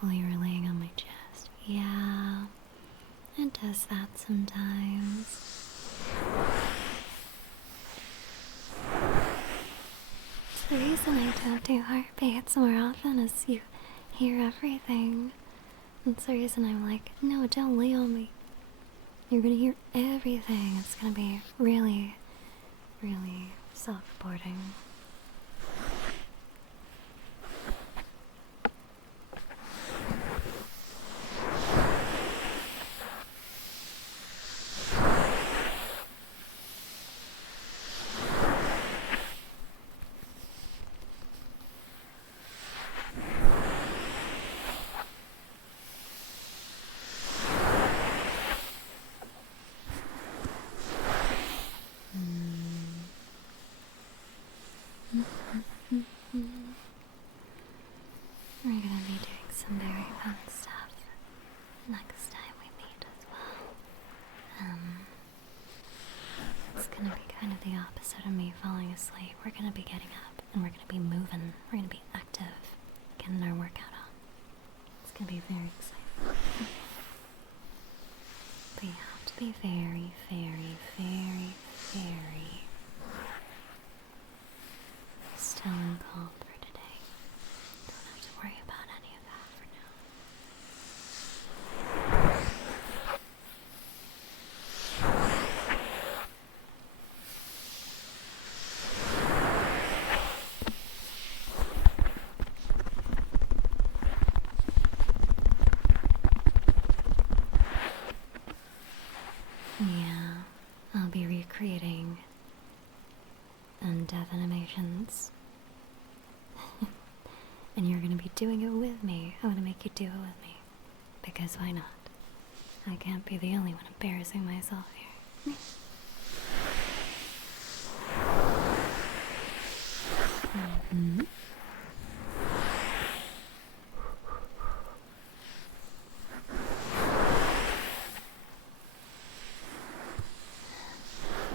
while you were laying on my chest. Yeah, it does that sometimes. The reason I don't do heartbeats more often is you hear everything. That's the reason I'm like, no, don't lay on me. You're gonna hear everything. It's gonna be really, really self-reporting. We're gonna be doing some very fun stuff next time we meet as well. It's gonna be kind of the opposite of me falling asleep. We're gonna be getting up and we're gonna be moving. We're gonna be active, getting our workout on. It's gonna be very exciting. But you have to be very, very, very, very still and calm for today. Don't have to worry about any of that for now. and you're gonna be doing it with me, I'm gonna make you do it with me. Because why not? I can't be the only one embarrassing myself here. Mm-hmm.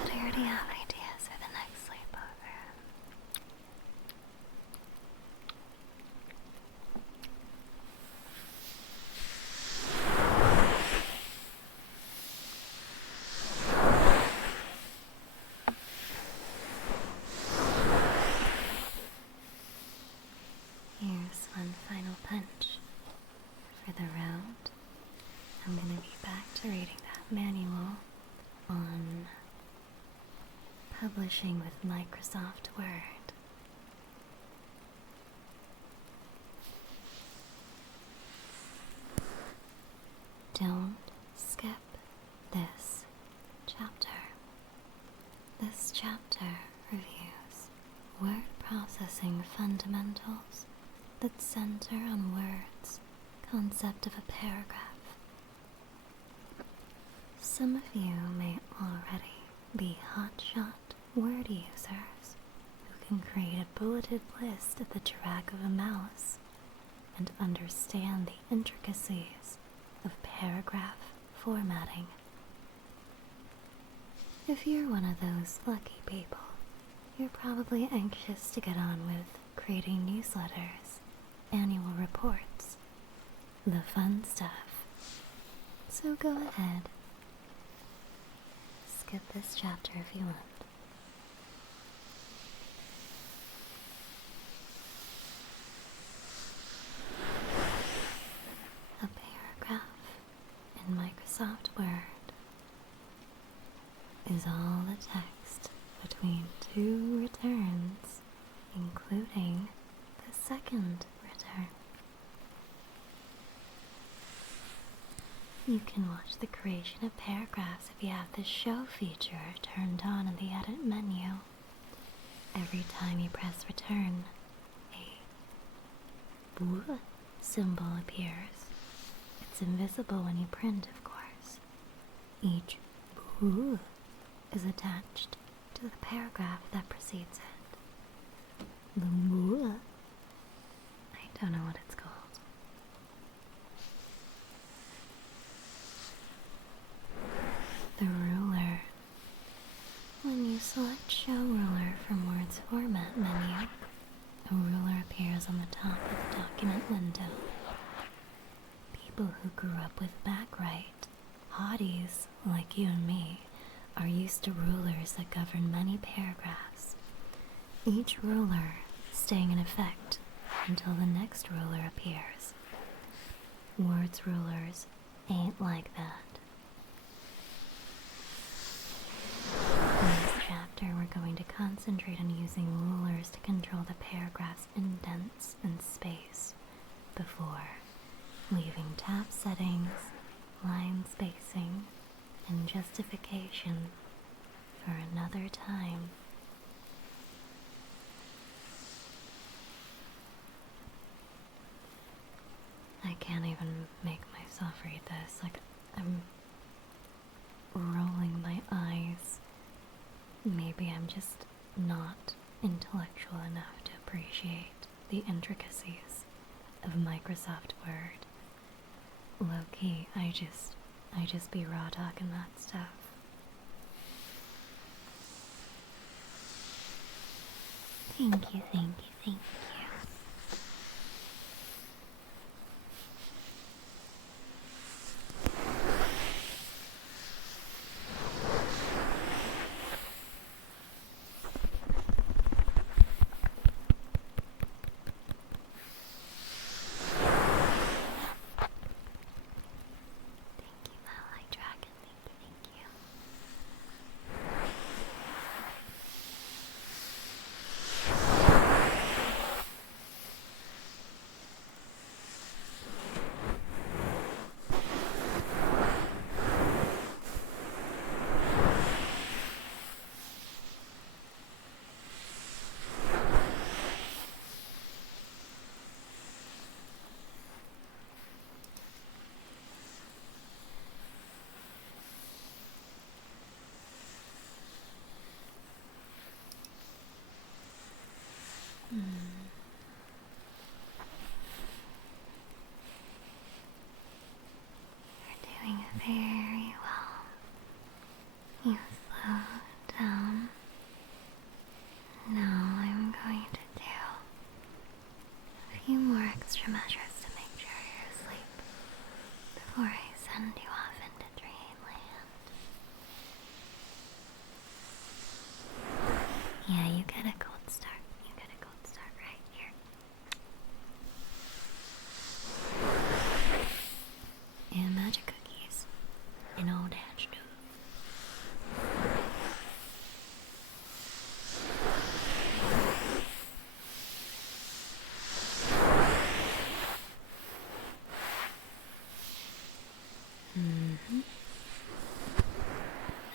But I already have ideas for the next sleepover. Here's one final punch. For the round, I'm going to be back to reading that manual on publishing with Microsoft Word. Don't skip this chapter. This chapter reviews word processing fundamentals that center on words, concept of a paragraph. Some of you may already be hotshot word users who can create a bulleted list at the drag of a mouse and understand the intricacies of paragraph formatting. If you're one of those lucky people, you're probably anxious to get on with creating newsletters, annual reports, the fun stuff. So go ahead. Skip this chapter if you want. A paragraph in Microsoft Word is all the text between two returns, including the second return. You can watch the creation of paragraphs if you have the show feature turned on in the edit menu. Every time you press return, a boo symbol appears. It's invisible when you print, of course. Each boo is attached to the paragraph that precedes it. The boo, I don't know what it's called. The ruler. When you select Show Ruler from Word's Format menu, a ruler appears on the top of the document window. People who grew up with backwrite, hotties like you and me, are used to rulers that govern many paragraphs, each ruler staying in effect until the next ruler appears. Word's rulers ain't like that. In this chapter, we're going to concentrate on using rulers to control the paragraph's indents and space before leaving tab settings, line spacing, and justification for another time. I can't even make myself read this. Like, I'm rolling my eyes. Maybe I'm just not intellectual enough to appreciate the intricacies of Microsoft Word. Low-key, I just be raw talking that stuff. Thank you, thank you, thank you. Very well. You slow down. Now I'm going to do a few more extra measures to make sure you're asleep before I send you off into dreamland. Yeah, you get a gold star. You get a gold star right here. And magic cookies. And all that stuff.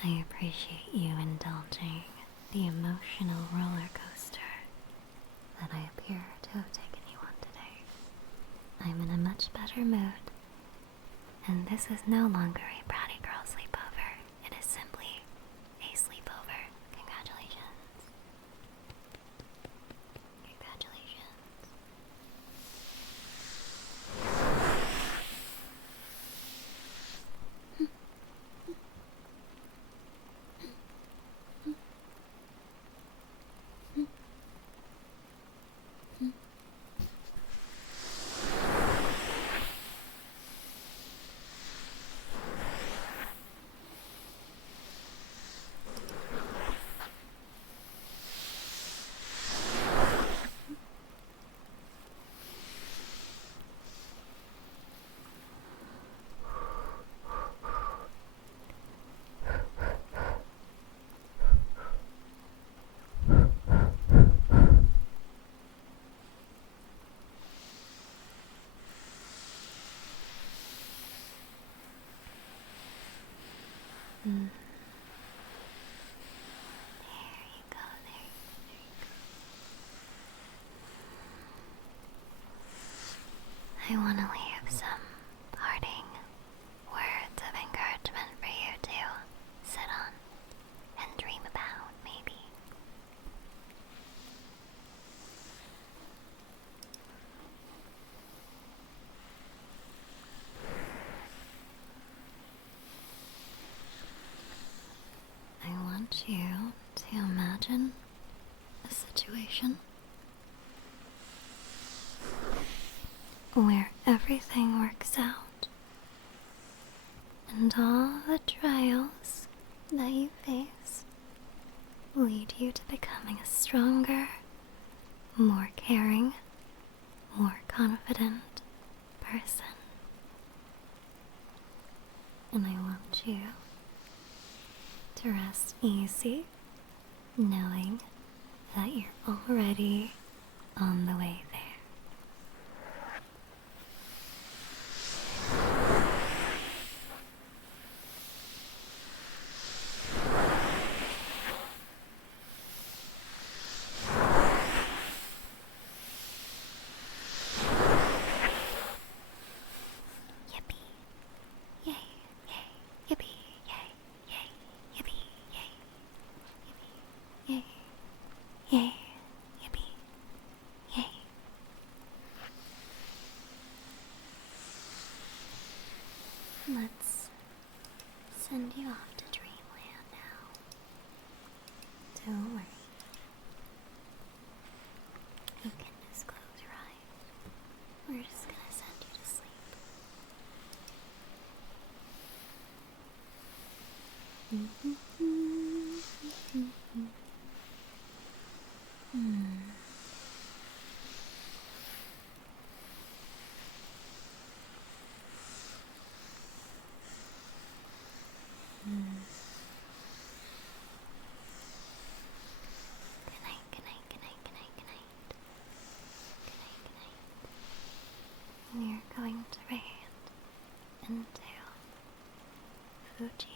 I appreciate you indulging the emotional roller coaster that I appear to have taken you on today. I'm in a much better mood, and this is no longer a bratty girl sleepover. It is simply a sleepover. Congratulations. Congratulations. There you go, there you go. I want to leave some parting words of encouragement for you to sit on and dream about, maybe. I want you to imagine a situation where everything works out and all the trials that you face lead you to becoming a stronger, more caring, more confident person. And I want you to rest easy, knowing that you're already on the way there. Yippee! Yay! Yay! Yippee! Yay! Yay! Yippee! Yay! Yippee! Yay! Yay! Yippee! Yay! Let's send you off to dreamland now. Don't worry. You can just close your eyes. We're just gonna send you to sleep. Good night, good night, good night, good night, good night. Good night, good night. We're going to raid into Fuji